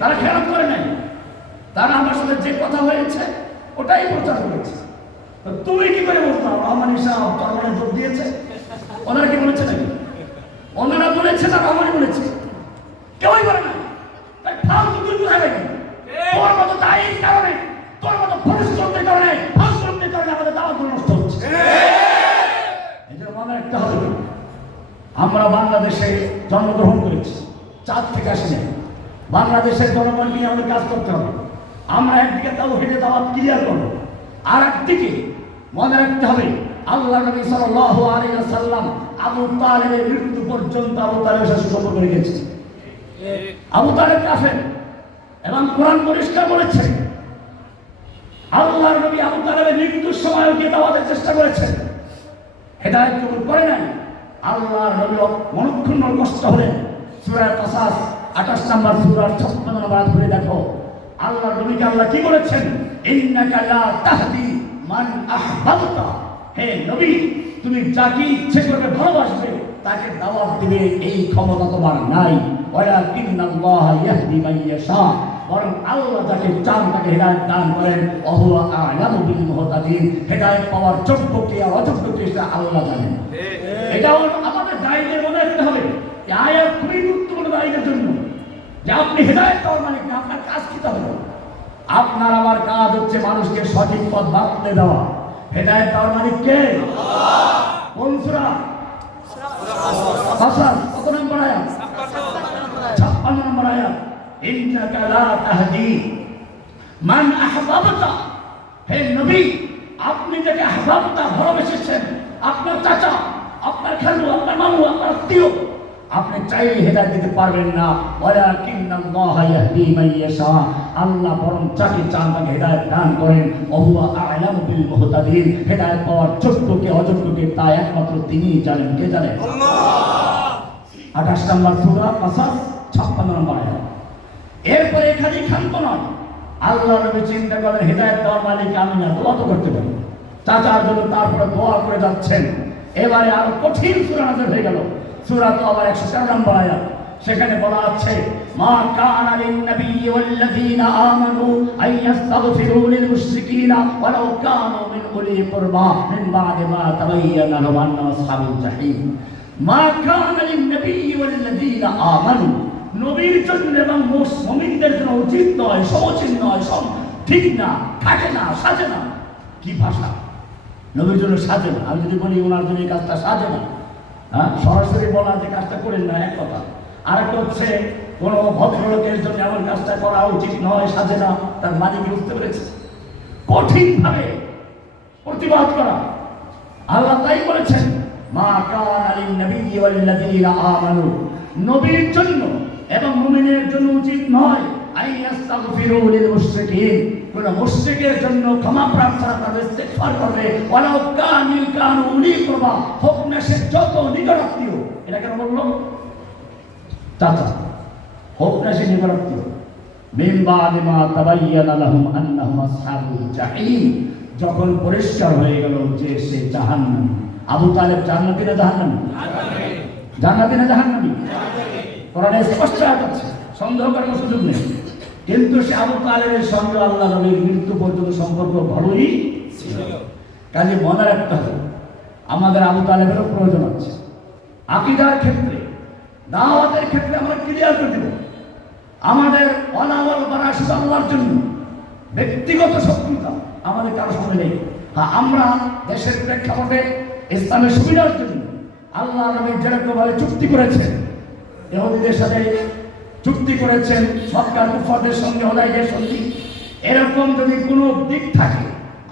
তারা খেয়াল করে নাই, তারা আমার সাথে যে কথা হয়েছে ওটাই প্রচার করেছে। তুমি কি করে বলতাম রহমানী সাহেব চরমনে যোগ দিয়েছে? ওনারা কি বলেছে নাকি? ওনারা বলেছে না রহমানী বলেছে? কেউই বলে না। তাই ফালতু তুই কোথায় পাবি? তোর মতো দায়ীর কারণে, তোর মতো পরিশ্রমের কারণে, ফালতুর কারণে আমাদের দাওয়াত নষ্ট হচ্ছে। এই জন্য মনে রাখতে হবে, আমরা বাংলাদেশে জন্মগ্রহণ করেছি, চাঁদ থেকে আসিনি। বাংলাদেশের জনগণ নিয়ে আমাদের কাজ করতে হবে। আমরা একদিকে তাও হেঁটে দাওয়াত ক্লিয়ার করবো, আর একদিকে মনে রাখতে হবে আল্লাহ নবী সাল্লাল্লাহু আলাইহি ওয়াসাল্লাম আবু তালেবের মৃত্যু পর্যন্ত আবু তালেবের সাথে সম্পর্ক রেখেছে। আবু তালেব কাফের, এবং কোরআন পরিষ্কার বলেছে আল্লাহর নবী আবু তালেবের মৃত্যুর সময় গিয়ে দাওয়াতের চেষ্টা করেছেন, হেদায়েত কবুল করে নাই। আল্লাহর নবী মনক্ষুণ্ণ কষ্ট হলেন। সূরা কাসাস 28 নম্বর সূরার 56 নম্বর আয়াত করে দেখো, আল্লাহর নবীকে আল্লাহ কি বলেছেন? ইন্নাকা লা তাহদি মান আহবাবতা, হে নবী তুমি যাকে ইচ্ছে করবে ভালোবাসবে তাকে দাওয়াত দিবে, এই ক্ষমতা তোমার নাই। ওয়ালাকিন্নাল্লাহ ইয়াহদি মান ইয়াশা, বরং আল্লাহ যাকে চান তাকে হেদায়েত দান করেন। ওয়া আ'লামু বিল মুহতাদিন, হেদায়েত পাওয়ার যোগ্য কে আর অযোগ্য কে সেটা আল্লাহ জানেন। এটাও আমাদের দায়িত্বের মনে রাখতে হবে। এই আয়াত খুবই গুরুত্বপূর্ণ দায়িত্বের জন্য, যে আপনি হেদায়েত পাওয়ার মালিক না, আপনার কাজ কি হবে? আপনার আমার কাজ হচ্ছে মানুষকে সঠিক পথ বাতলে দেওয়া। হেদায়েত পাওয়ার মালিক কে? আল্লাহ। কোন সূরা? কাসাস কত নম্বর আয়াত? 56 নম্বর আয়াত। ইন্নাকা লা তাহদি মান আহবাবতা, হে নবী আপনি যাকে আহবাবতা ভালোবেসেছেন, আপনার চাচা, আপনার খালু, আপনার মামু, আপনার আত্মীয়, আপনি চাইলে হেদায়েত দিতে পারবেন না। ওয়ালাকিন্নাল্লাহা ইয়াহদি মান ইয়াশা, আল্লাহ বরং যাকে চান তাকে হেদায়েত দান করেন। ওহুয়া আ'লামু বিল মুহতাদিন, হেদায়েত পাওয়ার যোগ্যকে অযোগ্যকে তা একমাত্র তিনিই জানেন। কে জানেন? আল্লাহ। 28 নম্বর সূরা কাসাস 56 নম্বর আয়াত। এরপরে এখানে ক্ষান্ত নয়, আল্লাহ নবী চিন্তা করেন হেদায়েত দেওয়ার মালিক আমি না, দোয়া তো করতে পারি। চাচার জন্য তারপরে দোয়া করে যাচ্ছেন। এবারে আরো কঠিন সূরা নাযিল হয়ে গেল। সূরা তো আবার 104 নম্বর আয়াত। সেখানে বলা আছে মা কানা লিন নাবিয়্যি ওয়াল্লাযীনা আমানু আইয়াস্তাগফিরু লিল মুশরিকিনা ওয়ালাউ কানু মিন উলি কুরবা মিন বা'দি মা তাবায়্যানা লাহুম আন্নাহুম আসহাবুল জাহিম। মা কানা লিন নাবিয়্যি ওয়াল্লাযীনা আমানু, নবীর জন্য এবং মুমিনদের জন্য উচিত নয়, সমচিত নয়, ঠিক না, থাকে না, সাজে না। কি ভাষা! নবীর জন্য সাজে না। আমি যদি বলি ওনার জন্য এই কাজটা সাজে না, হ্যাঁ, সরাসরি বলা যে কাজটা করেন না, এক কথা। আরেকটা হচ্ছে কোনো ভদ্রলোকের জন্য এমন কাজটা করা উচিত নয়, সাজে না, তার মানে কি বুঝতে পেরেছে? কঠিনভাবে প্রতিবাদ করা। আল্লাহ তাই বলেছেন মা কানা লিন নাবিয়্যি ওয়াল্লাযীনা আমানু, নবীর জন্য এবং মুমিনের জন্য উচিত নয় আইয়াস্তাগফিরু লিল মুশরিকিন, কোন মুশরিকের জন্য ক্ষমা প্রার্থনা করবে, ইস্তিগফার করবে। ওয়ালাউ কানু উলি কুরবা, হোক না সে যত নিকটাত্মীয়। এটা কেন বললো? চাচা হোক না সে নিকটাত্মীয়। মিন বা'দি মা তাবায়্যানা লাহুম আন্নাহুম আসহাবুল জাহিম, যখন পরিষ্কার হয়ে গেল যে সে জাহান্নামী। আবু তালেব জান্নাতি না জাহান্নামী? জান্নাতি না জাহান্নামী? কোরআনে স্পষ্ট আছে, সন্দেহ করার সুযোগ নেই। কিন্তু সে আবু তালেবের সঙ্গে আল্লাহ নবীর মৃত্যু পর্যন্ত সম্পর্ক ভালোই ছিল। কাজে মনে রাখতে হবে আমাদের আবু তালেবেরও প্রয়োজন আছে। আকীদার ক্ষেত্রে, দাওয়াতের ক্ষেত্রে আমরা ক্লিয়ার করে দেব আমাদের অনাবল করা শুধু আল্লাহর জন্য। ব্যক্তিগত শত্রুতা আমাদের কারোর সঙ্গে নেই। হ্যাঁ, আমরা দেশের প্রেক্ষাপটে ইসলামের সুবিধার জন্য আল্লাহ নবী যেরকমভাবে চুক্তি করেছেন, ইহুদিদের সাথে চুক্তি করেছেন, সরকার কুফারদের সঙ্গে হুদায়বিয়ার সন্ধি, এরকম যদি কোনো দিক থাকে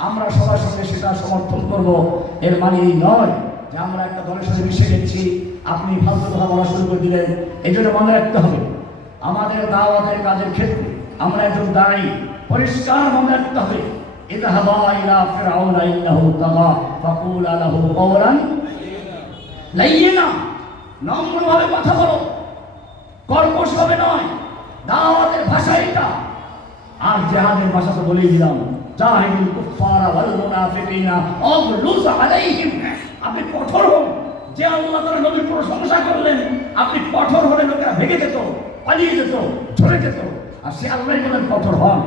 আমরা সবার সঙ্গে সেটা সমর্থন করব। এর মানে এই নয় যে আমরা একটা দলের সাথে মিশে গেছি, আপনি ফালতু কথা বলা শুরু করে দিলেন। এই জন্য মনে রাখতে হবে আমাদের দাওয়াতের কাজের ক্ষেত্রে আমরা একজন দায়ী, পরিষ্কার মনে রাখতে হবে ইযহাবা ইলা ফিরআউনা ইন্নাহু তাগা ফাকুলা লাহু কাওলান লাইয়িনা, নম্রভাবে কথা বলো, কর্কশভাবে নয়। দাওয়াতের ভাষা এটা। আর জিহাদের ভাষা তো বলেই দিলাম, জাহিদুল কুফারা ওয়াল মুনাফিকিনা আগলুজ আলাইহিম, আপনি কঠোর হন। যে আল্লাহ তাআলা নবীর প্রশংসা করলেন, আপনি কঠোর হলে লোকেরা ভেঙে যেত, পালিয়ে যেত, ঝরে যেত। আর সে আল্লাহই বলেন কঠোর হন।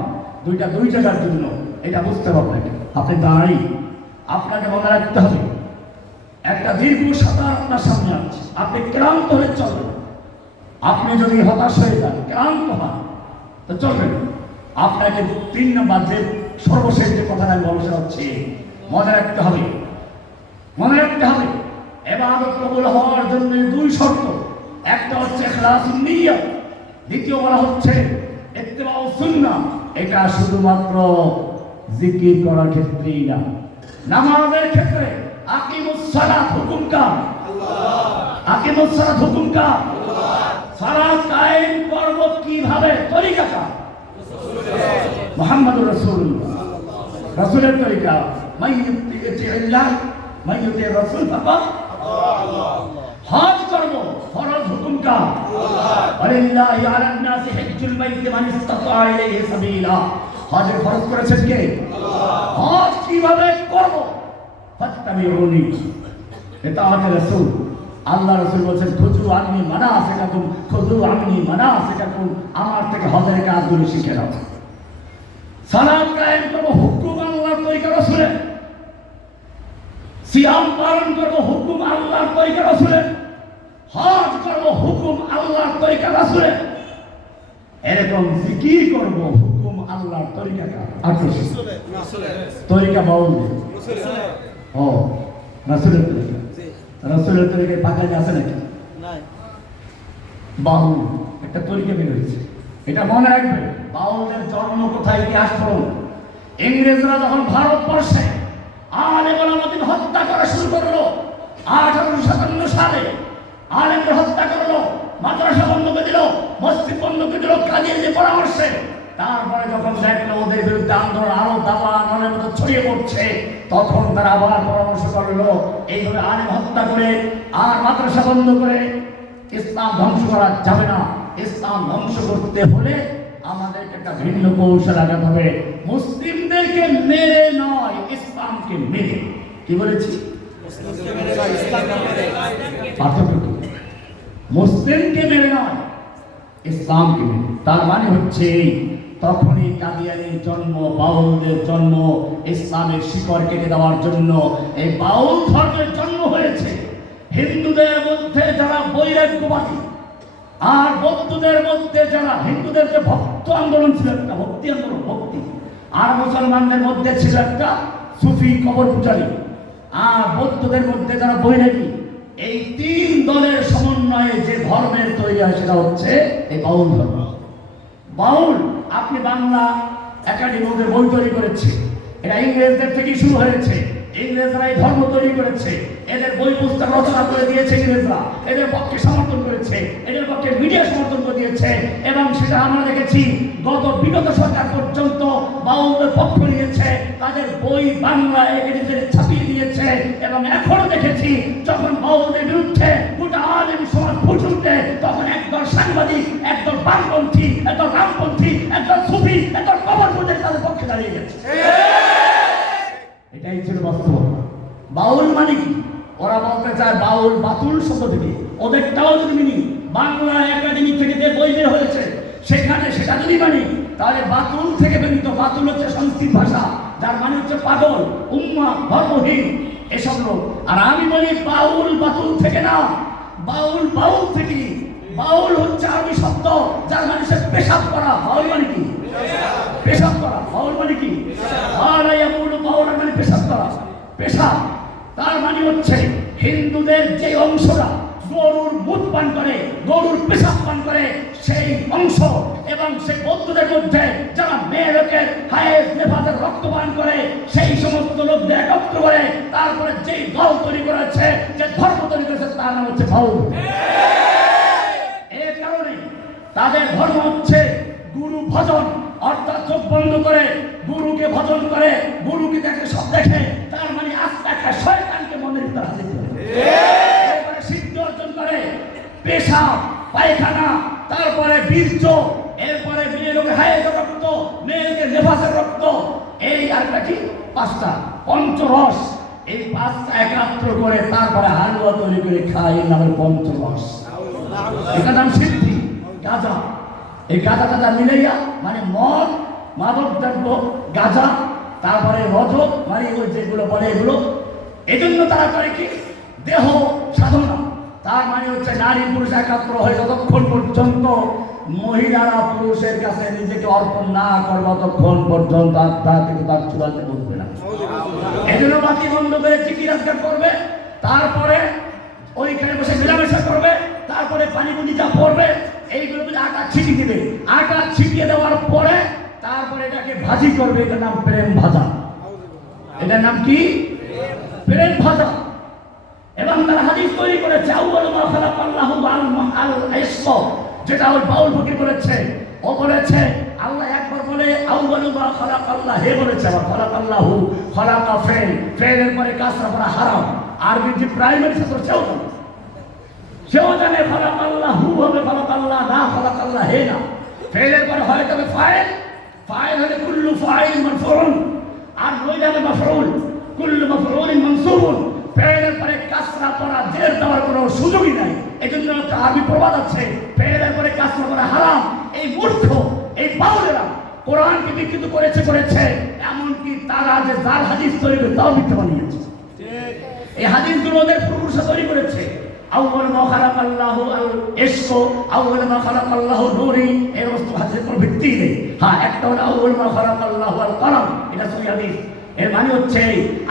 দুইটা দুই জায়গার জন্য, এটা বুঝতে হবে। আপনি দাঁড়াই, আপনাকে মনে রাখতে হবে একটা দীর্ঘ সাঁতার আপনার সামনে আছে, আপনি ক্লান্ত হয়ে চলবেন। আপনি যদি হতাশ হয়ে যান, ক্লান্ত হন, তো চলবেন। আপনাকে 3 নম্বর যে সর্বশেষ যে কথাটা আমি বলতে চাচ্ছি, মনে রাখতে হবে, মনে রাখতে হবে ইবাদত কবুল হওয়ার জন্য 2 শর্ত। একটা হচ্ছে ইখলাসুন নিয়ত, দ্বিতীয় বলা হচ্ছে ইত্তিবাউ সুন্নাহ। এটা শুধুমাত্র জিকির করার ক্ষেত্রেই না, নামাজের ক্ষেত্রে আকিমুস সালাত হুকুম কার? আল্লাহ। আকিমুস সালাত হুকুম কার? আল্লাহ। সালাত কায়েম করব কিভাবে? তরিকা কার? মুহাম্মদুর রাসূলুল্লাহ। রাসূলের তরিকা, মাইয়ুতিল্লাহ মাইয়ুতির রাসূল ফাকাত আল্লাহ। হজ করব, ফরজ হুকুম কার? আল্লাহ। ওয়ালিল্লাহি আলান নাসি হিজ্জুল বাইতি মান ইসতাতা ইলাইহি সাবিলা, হজের ফরজ করেছেন কে? আল্লাহ। হজ কিভাবে করব? ফাত্তাবিউনি, এটা আমাদের রাসূল। আল্লাহ রাসূল বলেছেন খুযু আন্নী মানাসিকাকুম, খুযু আন্নী মানাসিকাকুম, আমার থেকে হজের কাজগুলো শিখে নাও। সালাত কায়েম করব, হুকুম আল্লাহর তরিকা রাসূলের। সিয়াম পালন করব, হুকুম আল্লাহর তরিকা রাসূলের। হজ করব, হুকুম আল্লাহর তরিকা রাসূলের। এরকম জিকির করব, হুকুম আল্লাহর তরিকা কার? রাসূলের তরিকা। বাউল ও রাসূলের তরিকা। রাসূলের তরিকায় পাকাই আছে নাকি? নাই। বাউল একটা তরিকা বের হয়েছে, এটা মনে রাখবে। বাউলদের জন্ম কোথায়? ইতিহাস পড়ুন। ইংরেজরা যখন ভারতবর্ষে আলেম ওলামাদের হত্যা করা শুরু করলো 1857 সালে, আলেমদের হত্যা করলো, মাদ্রাসা বন্ধ করে দিল, মসজিদ বন্ধ করে দিল কাজের যে পরামর্শে। তারপরে যখন দেখলো ওদের বিরুদ্ধে আন্দোলন আরো দাবানলের মতো ছড়িয়ে পড়ছে, তখন তারা আবার পরামর্শ করলো এইভাবে আলেম হত্যা করে আর মাদ্রাসা বন্ধ করে ইসলাম ধ্বংস করা যাবে না। ইসলাম ধ্বংস করতে হলে আমাদেরকে একটা ভিন্ন কৌশল আগাতে হবে। মুসলিমদেরকে মেরে নয়, ইসলামকে মেরে। কি বলেছি? পার্থক্য কি? মুসলিমকে মেরে নয়, ইসলামকে মেরে। তার মানে হচ্ছে তখনই কাদিয়ানির জন্ম, বাউলদের জন্ম, ইসলামের শিকড় কেটে দেওয়ার জন্য এই বাউল ধর্মের জন্ম হয়েছে। হিন্দুদের মধ্যে যারা বৈরাগ্যবাদী আর বৌদ্ধদের মধ্যে যারা, হিন্দুদের যে ভক্ত আন্দোলন ছিল একটা ভক্তি আন্দোলন, ভক্তি, আর মুসলমানদের মধ্যে ছিল একটা সুফি কবর পূজারী, আর বৌদ্ধদের মধ্যে যারা বৈরাগী, এই তিন দলের সমন্বয়ে যে ধর্মের তৈরি হয় সেটা হচ্ছে এই বাউল ধর্ম। বাউল, আপনি বাংলা একাডেমি ওদের বই তৈরি করেছে, এটা ইংরেজদের থেকেই শুরু হয়েছে। ইংরেজরা এই ধর্ম তৈরি করেছে, এদের বই পুস্তক রচনা করে দিয়েছে ইংরেজরা, এদের পক্ষে সমর্থন করেছে, এদের পক্ষে মিডিয়া সমর্থন করে দিয়েছে, এবং সেটা আমরা দেখেছি বিগত সরকার পর্যন্ত বাউলদের পক্ষ নিয়েছে, তাদের বই বাংলা একাডেমিতে ছাপিয়ে দিয়েছে। এবং এখনো দেখেছি যখন বাউলদের বিরুদ্ধে গোটা আলেম সমাজ ফুটে উঠে, তখন একদল সাংবাদিক, একদল বামপন্থী, একদল রামপন্থী, একদল সুফি, একদল কবর পূজারী তাদের পক্ষে দাঁড়িয়ে গেছে। এটাই ছিল বাস্তবতা। বাউল মানে কি? ওরা বলতে চায় বাউল বাতুল শব্দ থেকে, ওদেরটাও যদি মানি, বাংলা একাডেমি থেকে যে বই বের হয়েছে সেখানে সেটা যদি মানি, তাহলে বাতুল থেকে বেরিত। বাতুল হচ্ছে সংস্কৃত ভাষা, যার মানে হচ্ছে পাগল, উম্মা, ধর্মহীন, এসব লোক। আর আমি বলি বাউল বাতুল থেকে না, বাউল বাউল থেকে। বাউল হচ্ছে আরবি শব্দ, যার মানে সে পেশাব করা। বাউল মানে কি? পেশাব করা। বাউল মানে কি? বাউল মানে পেশাব করা, পেশাব। তার মানে হচ্ছে হিন্দুদের যে অংশটা গরুর মুখ পান করে, গরুর পেশাব পান করে, সেই অংশ, এবং সেই বৌদ্ধদের মধ্যে যারা মেয়ে লোকের হায়েস নেফাসের রক্ত পান করে, সেই সমস্ত লোকদের একত্র করে তারপরে যেই দল তৈরি করেছে, যে ধর্ম তৈরি করেছে, তার নাম হচ্ছে বাউল। এর কারণে তাদের ধর্ম হচ্ছে গুরু ভজন, অর্থাৎ চোখ বন্ধ করে গুরুকে ভজন করে, গুরুকে দেখে সব দেখে, তার মানে আস্তে একটা শয়তানকে মনের ভিতরে হাজির করে, এরপরে সিদ্ধি অর্জন করে, পেশাব, পায়খানা, তারপরে বীর্য, এরপরে মেয়ে লোকের হায়ের রক্ত, মেয়েকে নেফাসের রক্ত, এই আরেকটা কি পাঁচটা পঞ্চরস, এই পাঁচটা একাত্র করে তারপরে হালুয়া তৈরি করে খায়, এর নামের পঞ্চরস। এটা নাম সিদ্ধি। গাঁজা, এই গাঁজা টাজা মিলাইয়া মানে মদ, মাদক দ্রব্য, গাঁজা, তারপরে রজক মানে ওই যেগুলো বলে এগুলো। এজন্য তারা করে কি দেহ সাধনা, তার মানে হচ্ছে নারী পুরুষ একাত্র হয়ে যতক্ষণ পর্যন্ত মহিলারা পুরুষের কাছে নিজেকে অর্পণ না করবে ততক্ষণ পর্যন্ত আত্মা থেকে তার চূড়াতে বসবে না। এজন্য বাতি বন্ধ করে চিকি রাজগার করবে, তারপরে ওইখানে বসে মেলামেশা করবে, তারপরে পানি বুঝি যা পড়বে, এইগুলো আটা ছিটিয়ে দিবে। আটা ছিটিয়ে দেওয়ার পরে তারপরে এটাকে ভাজি করবে, এটার নাম প্রেম ভাজা। এটার নাম কি? প্রেম ভাজা। এবং তারা হাদিস তৈরি করেছে, আউয়ালু মা খালাকাল্লাহু আল ইশক, যেটা ওই বাউল ফকির বলেছে। ও বলেছে আল্লাহ একবার বলে আউয়ালু মা খালাকাল্লাহ, হে বলেছে আবার খালাকাল্লাহু, খালাকা ফেল, ফেলের পরে কাসরা করা হারাম। আরবি যে প্রাইমারি ছাত্র সেও জানে খালাকাল্লাহু হবে খালাকাল্লাহ না, খালাকাল্লাহ হে না। ফেলের পরে হয় তবে ফাইল, ফাইল হলে কুল্লু ফাইল মারফুউন, আর নইলে হবে মাফউল, কুল্লু মাফউলিন মানসুবুন। ফেলের পরে কাসরা করা জের দেওয়ার কোনো সুযোগই নাই। এজন্য একটা আরবি প্রবাদ আছে, ফেলের পরে কাসরা করা হারাম। এই মূর্খ, এই বাউলেরা কোরআনকে বিকৃত করেছে, এমনকি তারা যে জাল হাদিস তৈরি করে তাও মিথ্যা বানিয়েছে। এই হাদিসগুলো ওদের পূর্বপুরুষরা তৈরি করেছে। আউয়াল মা খালাকাল্লাহু আল ইশক, আউয়াল মা খালাকাল্লাহু নূরি, এর বস্তু হাদিসের কোনো ভিত্তি নেই। হ্যাঁ, একটা হলো আউয়াল মা খালাকাল্লাহু আল কলম, এটা সহিহ হাদিস। এর মানে হচ্ছে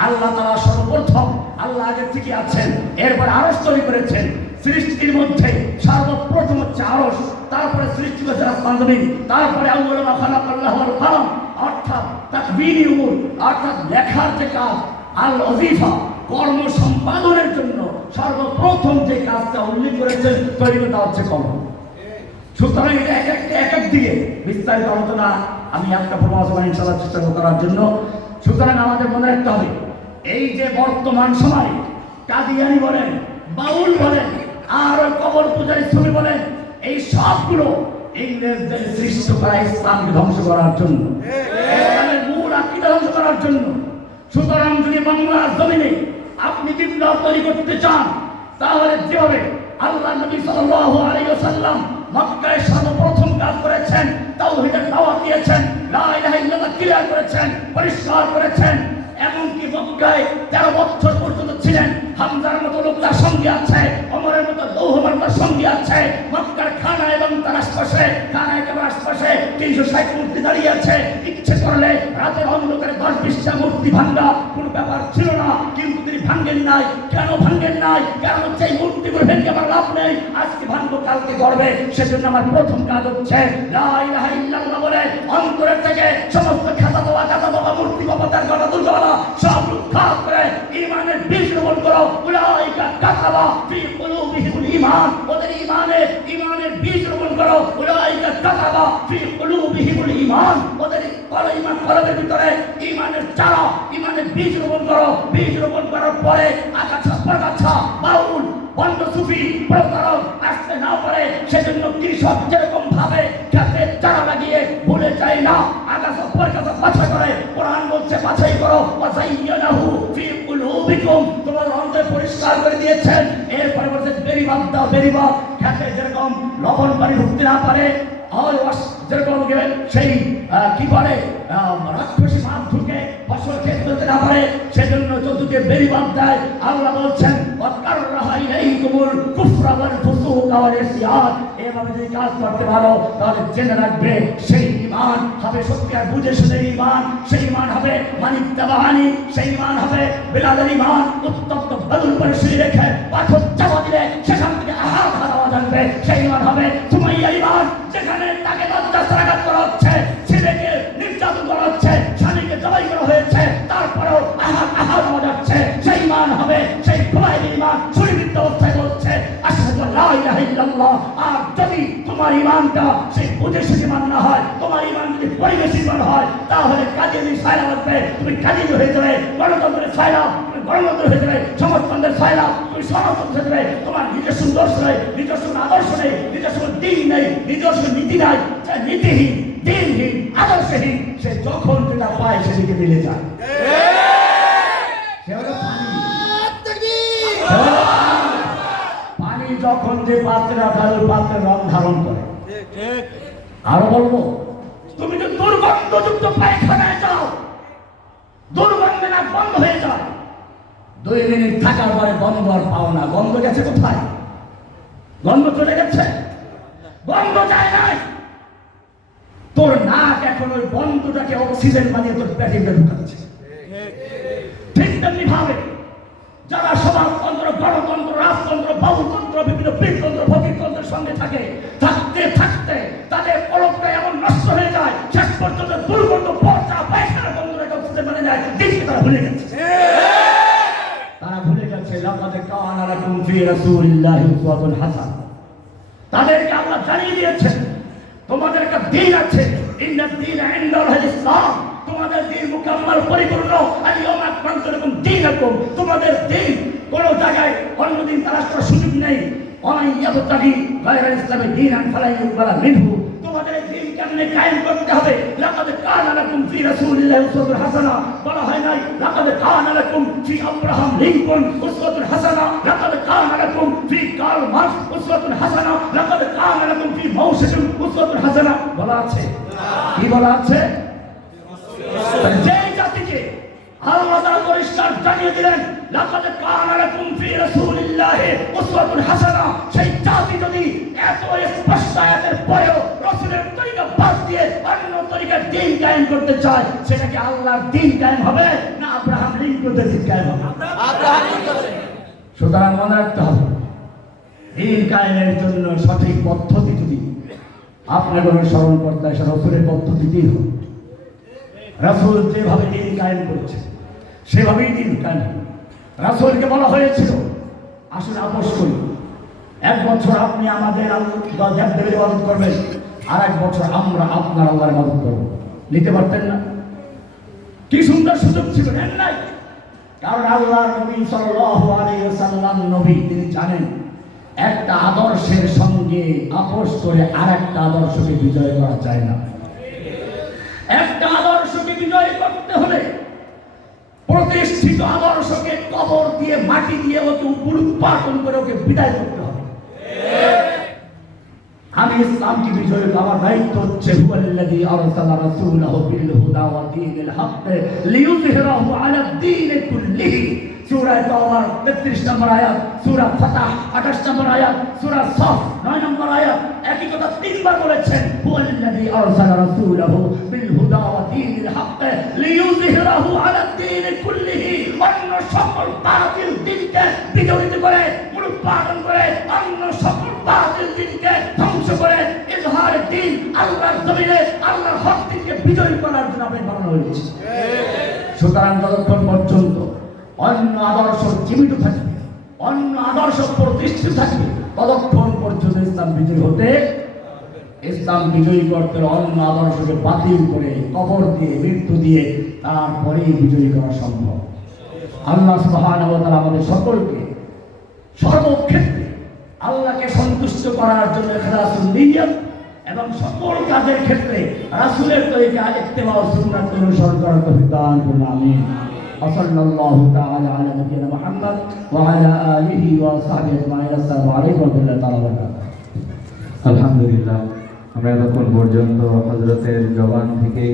আল্লাহ তাআলা সর্বপ্রথম, আল্লাহ আগে থেকে আছেন, এরপর আরশ তৈরি করেছেন। সৃষ্টির মধ্যে সর্বপ্রথম হচ্ছে আরশ, তারপরে সৃষ্টি করেছে আসমান জমিন, তারপরে আউয়াল মা খালাকাল্লাহু আল কলম, অর্থাৎ তাকবীরি উমুর, অর্থাৎ লেখার যে কাজ, আল ওয়াজিফা, কর্ম সম্পাদনের জন্য সর্বপ্রথম যে কাজটা উল্লেখ করেছেন তৈরিটা হচ্ছে কলম। সুতরাং এটা এক এক দিকে বিস্তারিত আলোচনা আমি একটা প্রবাসমান ইনশাআল্লাহ চেষ্টা করার জন্য। সুতরাং আমাদের মনে রাখতে হবে এই যে বর্তমান সময়ে কাদিয়ানি বলেন, বাউল বলেন, আর ওই কবর পূজারী ছবি বলেন, এই সবগুলো ইংরেজদের সৃষ্ট করা ইসলামকে ধ্বংস করার জন্য, ইসলামের মূল আকীদা ধ্বংস করার জন্য। সুতরাং যদি বাংলার জমিনে আপনি বিপ্লব তৈরি করতে চান, তাহলে যেভাবে আল্লাহ নবী সাল্লাল্লাহু আলাইহি ওয়াসাল্লাম মক্কায় সর্বপ্রথম কাজ করেছেন, তাওহীদের দাওয়াত দিয়েছেন, লা ইলাহা ইল্লাল্লাহ ক্লিয়ার করেছেন, পরিষ্কার করেছেন। এমনকি মক্কায় 13 বছর পর্যন্ত ছিলেন। হামজার মতো লোক তার সঙ্গে আছে, ওমরের মতো লৌহমার তার সঙ্গে আছে। মক্কার খানা এবং তার আশপাশে, খানা একেবারে আশপাশে 360 মূর্তি দাঁড়িয়ে আছে। ইচ্ছে করলে রাতের অন্ধকারে 10-20টা মূর্তি ভাঙ্গা কোনো ব্যাপার ছিল না, কিন্তু তিনি ভাঙ্গেন নাই। কেন ভাঙ্গেন নাই? কারণ হচ্ছে এই মূর্তিগুলো ভেঙে আমার লাভ নেই, আজকে ভাঙবো কালকে করবে। সেজন্য আমার প্রথম কাজ হচ্ছে লা ইলাহা ইল্লাল্লাহ বলে অন্তরের থেকে সমস্ত খাতা বাবা মূর্তি বাবা তার গলা দুর্গলা সব উৎখাত করে ঈমানের বীজ রোপণ করো। উলাইকা কাতাবা ফি কুলুবিহিমুল ঈমান, ওদের ঈমানের বীজ রোপণ করো। উলাইকা কাতাবা ফি কুলুবিহিমুল ঈমান, ওদের ঈমান কলবের ভিতরে ঈমানের চারা, ঈমানের বীজ রোপণ করো। বীজ রোপণ করার পরে আগাছা প্রগাছা বাউল বন্ধ সুফি প্রতারক আসতে না পারে, সেজন্য কৃষক যেরকম ভাবে খেতে চারা লাগিয়ে ভুলে যায় না, আগাছা প্রগাছা বাছাই করে। কোরআন বলছে বাছাই করো, ওয়াযায়্যানাহু ফি কুলুবিকুম, তোমার অন্তরে পরিষ্কার করে দিয়েছেন। এরপরে বলছে বেরিবাদ দাও, বেরিবাদ খেতে যেরকম লবণ পানি ঢুকতে না পারে, যেরকম সেই কি বলে রাক্ষসী মাছ ঢুকে ফসল খেতে ফেলতে না পারে, সেজন্য চতুর্থে বেরিবাদ দেয়। আল্লাহ বলছেন এভাবে যদি কাজ করতে পারো তাহলে জেনে রাখবে সেই ঈমান হবে সত্যিকার বুঝে শুনে ঈমান। সেই ঈমান হবে মানিক তাবাহানি, সেই ঈমান হবে বিলালের ঈমান। উত্তপ্ত বালুর উপরে শুয়ে রেখে পাথর চাপা দিলে সেখান থেকে আহার খাওয়া যাবে, সেই ঈমান হবে সুমাইয়ার ঈমান। যেখানে তাকে লজ্জাস্থাঘাত করা হচ্ছে, ছেলেকে নির্যাতন করা হচ্ছে, স্বামীকে জবাই করা হয়েছে, তারপরেও আহার হওয়া যাচ্ছে, সেই ঈমান হবে সেই খুবাইলের ঈমান। সুনির্দিষ্ট অবস্থায় বলছে আশহাদু লা ইলাহা ইল্লাল্লাহ। আর যদি তোমার ঈমানটা সেই বুঝে শুনে ঈমান না হয়, তোমার ঈমান যদি পরিবেশ ঈমান হয়, তাহলে কাদিয়ানি সায়লা আসবে, তুমি কাদিয়ানি হয়ে যাবে। গণতন্ত্রের সায়লা তুমি গণতন্ত্র হয়ে যাবে, সমাজতন্ত্রের সায়লা তুমি সমাজতন্ত্র হয়ে যাবে। তোমার নিজস্ব দর্শ নেই, নিজস্ব আদর্শ নেই, নিজস্ব দিন নেই, নিজস্ব নীতি নাই। নীতিহীন, দিনহীন, আদর্শহীন, সে যখন যেটা পায় সেদিকে মিলে যায়। পানি যখন যে পাত্রে রাখা ওই পাত্রের রং ধারণ করে। আরো বলবো, তুমি যদি দুর্গন্ধযুক্ত পায়খানায় যাও, দুর্গন্ধে না বন্ধ হয়ে যায়, 2 মিনিট থাকার পরে গন্ধ আর পাও না। গন্ধ গেছে কোথায়? গন্ধ চলে গেছে, গন্ধ যায় নাই। তোর নাক এখন ওই গন্ধটাকে অক্সিজেন বানিয়ে তোর পেটে ঢুকাচ্ছে। ঠিক তেমনি ভাবে যারা সমাজতন্ত্র, গণতন্ত্র, রাজতন্ত্র, বাবুতন্ত্র, বিভিন্ন বীরতন্ত্র, ফকিরতন্ত্রের সঙ্গে থাকে, থাকতে থাকতে তাদের কলমটা এমন নষ্ট হয়ে যায়, শেষ পর্যন্ত দুর্গন্ধ পচা পায়খানা গন্ধটাকে অক্সিজেন বানিয়ে দেয়। দিনকে তারা ভুলে গেছে, তারা ভুলে গেছে লাকাদ কানা লাকুম ফি রাসূলিল্লাহি উসওয়াতুন হাসানাহ। তাদেরকে আল্লাহ জানিয়ে দিয়েছেন তোমাদের একটা দিন আছে, ইন্নাদ দীনা ইনদাল্লাহিল ইসলাম। তোমাদের দিন মুকাম্মাল পরিপূর্ণ। আল-ইয়াওমা আকমালতু লাকুম দীনাকুম। তোমাদের দিন কোন জায়গায় অন্য দিন তালাশ করার সুযোগ নেই। ওয়া ইয়াবতাগি গায়রাল ইসলামি দীনান ফালা ইউকবালা মিনহু। তোমাদের দিন কেমনে কায়েম করতে হবে? লাকাদ কানা লাকুম ফি রাসূলিল্লাহি উসওয়াতুন হাসানাহ। বলা হয় নাই লাকাদ কানা লাকুম ফি আব্রাহাম লিঙ্কন উসওয়াতুন হাসানাহ, লাকাদ কানা লাকুম ফি কার্ল মার্কস উসওয়াতুন হাসানাহ, লাকাদ কানা লাকুম ফি মাওসেতুন উসওয়াতুন হাসানাহ বলা আছে? কি বলা আছে? যে জাতিকে আল্লাহ তাআলা পরিষ্কার জানিয়ে দিলেন লাকাদ কানা লাকুম ফি রাসূলিল্লাহি উসওয়াতুন হাসানাহ, সেই জাতি যদি এত স্পষ্ট আয়াতের পরেও রাসূলের তরিকা বাদ দিয়ে অন্য তরিকার দ্বীন কায়েম করতে চায়, সেটা কি আল্লাহর দ্বীন কায়েম হবে না আব্রাহাম লিঙ্কনের দ্বীন কায়েম হবে? আব্রাহাম লিঙ্কনের। সুতরাং মনে রাখতে হবে দ্বীন কায়েমের জন্য সঠিক পদ্ধতি যদি আপনার অনুসরণ করতে হয়, সেটা রাসূলের পদ্ধতিতেই হবে। রাসূল যেভাবে দ্বীন কায়েম করেছে সেভাবেই দ্বীন কায়েম। রাসূলকে বলা হয়েছিল আসলে আপোষ করি, 1 বছর আপনি আমাদের দেবের ইবাদত করবেন, আর 1 বছর আমরা আপনার আল্লাহর ইবাদত করব। নিতে পারতেন না? কি সুন্দর সুযোগ ছিল, নেন নাই? কারণ আল্লাহ নবী সাল্লাল্লাহু আলাইহি ওয়াসাল্লাম নবী, তিনি জানেন একটা আদর্শের সঙ্গে আপোষ করে আরেকটা আদর্শকে বিজয় করা যায় না। একটা আদর্শকে বিজয় করতে হলে প্রতিষ্ঠিত আদর্শকে কবর দিয়ে মাটি দিয়ে ওকে উৎপাদন করে ওকে বিদায় করতে হবে। আমি ইসলামকে বিজয় করব, আমার দায়িত্ব হচ্ছে হুয়াল্লাযী আরসালা রাসূলাহু বিল হুদা ওয়া দীনিল হক লিইয়ুযহিরাহু আলা দ্বীনি কুল্লিহি। সূরা তাওবার 33 নম্বর আয়াত, সূরা ফাতাহ 28 নম্বর আয়াত, সূরা সফ 9 নম্বর আয়াত। একই কথা 3 বার বলেছেন, হুয়াল্লাযী আরসালা রাসূলাহু বিল হুদা ওয়া দীনিল হক লিইয়ুযহিরাহু আলা দ্বীনি কুল্লিহি। অন্য সকল বাতিল দিনকে বিজয়িত করে, উৎপাদন করে, অন্য সকল বাতিল দিনকে ধ্বংস করে ইজহার দ্বীন আল্লাহর জমিনে আল্লাহর হক দিনকে বিজয় করার জন্য আপনি বানানো হয়েছে। সুতরাং যতক্ষণ পর্যন্ত অন্য আদর্শ জীবিত থাকবে, অন্য আদর্শ প্রতিষ্ঠিত থাকবে, ততক্ষণ পর্যন্ত ইসলাম বিজয়ী হতে, ইসলাম বিজয়ী করতে অন্য আদর্শকে বাতিল করে কবর দিয়ে মৃত্যু দিয়ে তারপরেই বিজয়ী করা সম্ভব। আল্লাহ সুবহানাহু ওয়া তাআলা আমাদের সকলকে সর্বক্ষেত্রে আল্লাহকে সন্তুষ্ট করার জন্য ইখলাসুন নিয়ত এবং সকল কাজের ক্ষেত্রে রাসূলের তরিকা ইত্তেবা ও সুন্নাত অনুসরণ করার তৌফিক দান করুন। আমিন। সাল্লাল্লাহু তাআলা আলা নবিয়িনা মুহাম্মদ ওয়া আলা আলিহি ওয়া সাহবিহি আজমাইন। আসসালামু আলাইকুম ওয়া রাহমাতুল্লাহি ওয়া বারাকাতুহু। আলহামদুলিল্লাহ, আমরা এতক্ষণ পর্যন্ত হযরতের জবান থেকে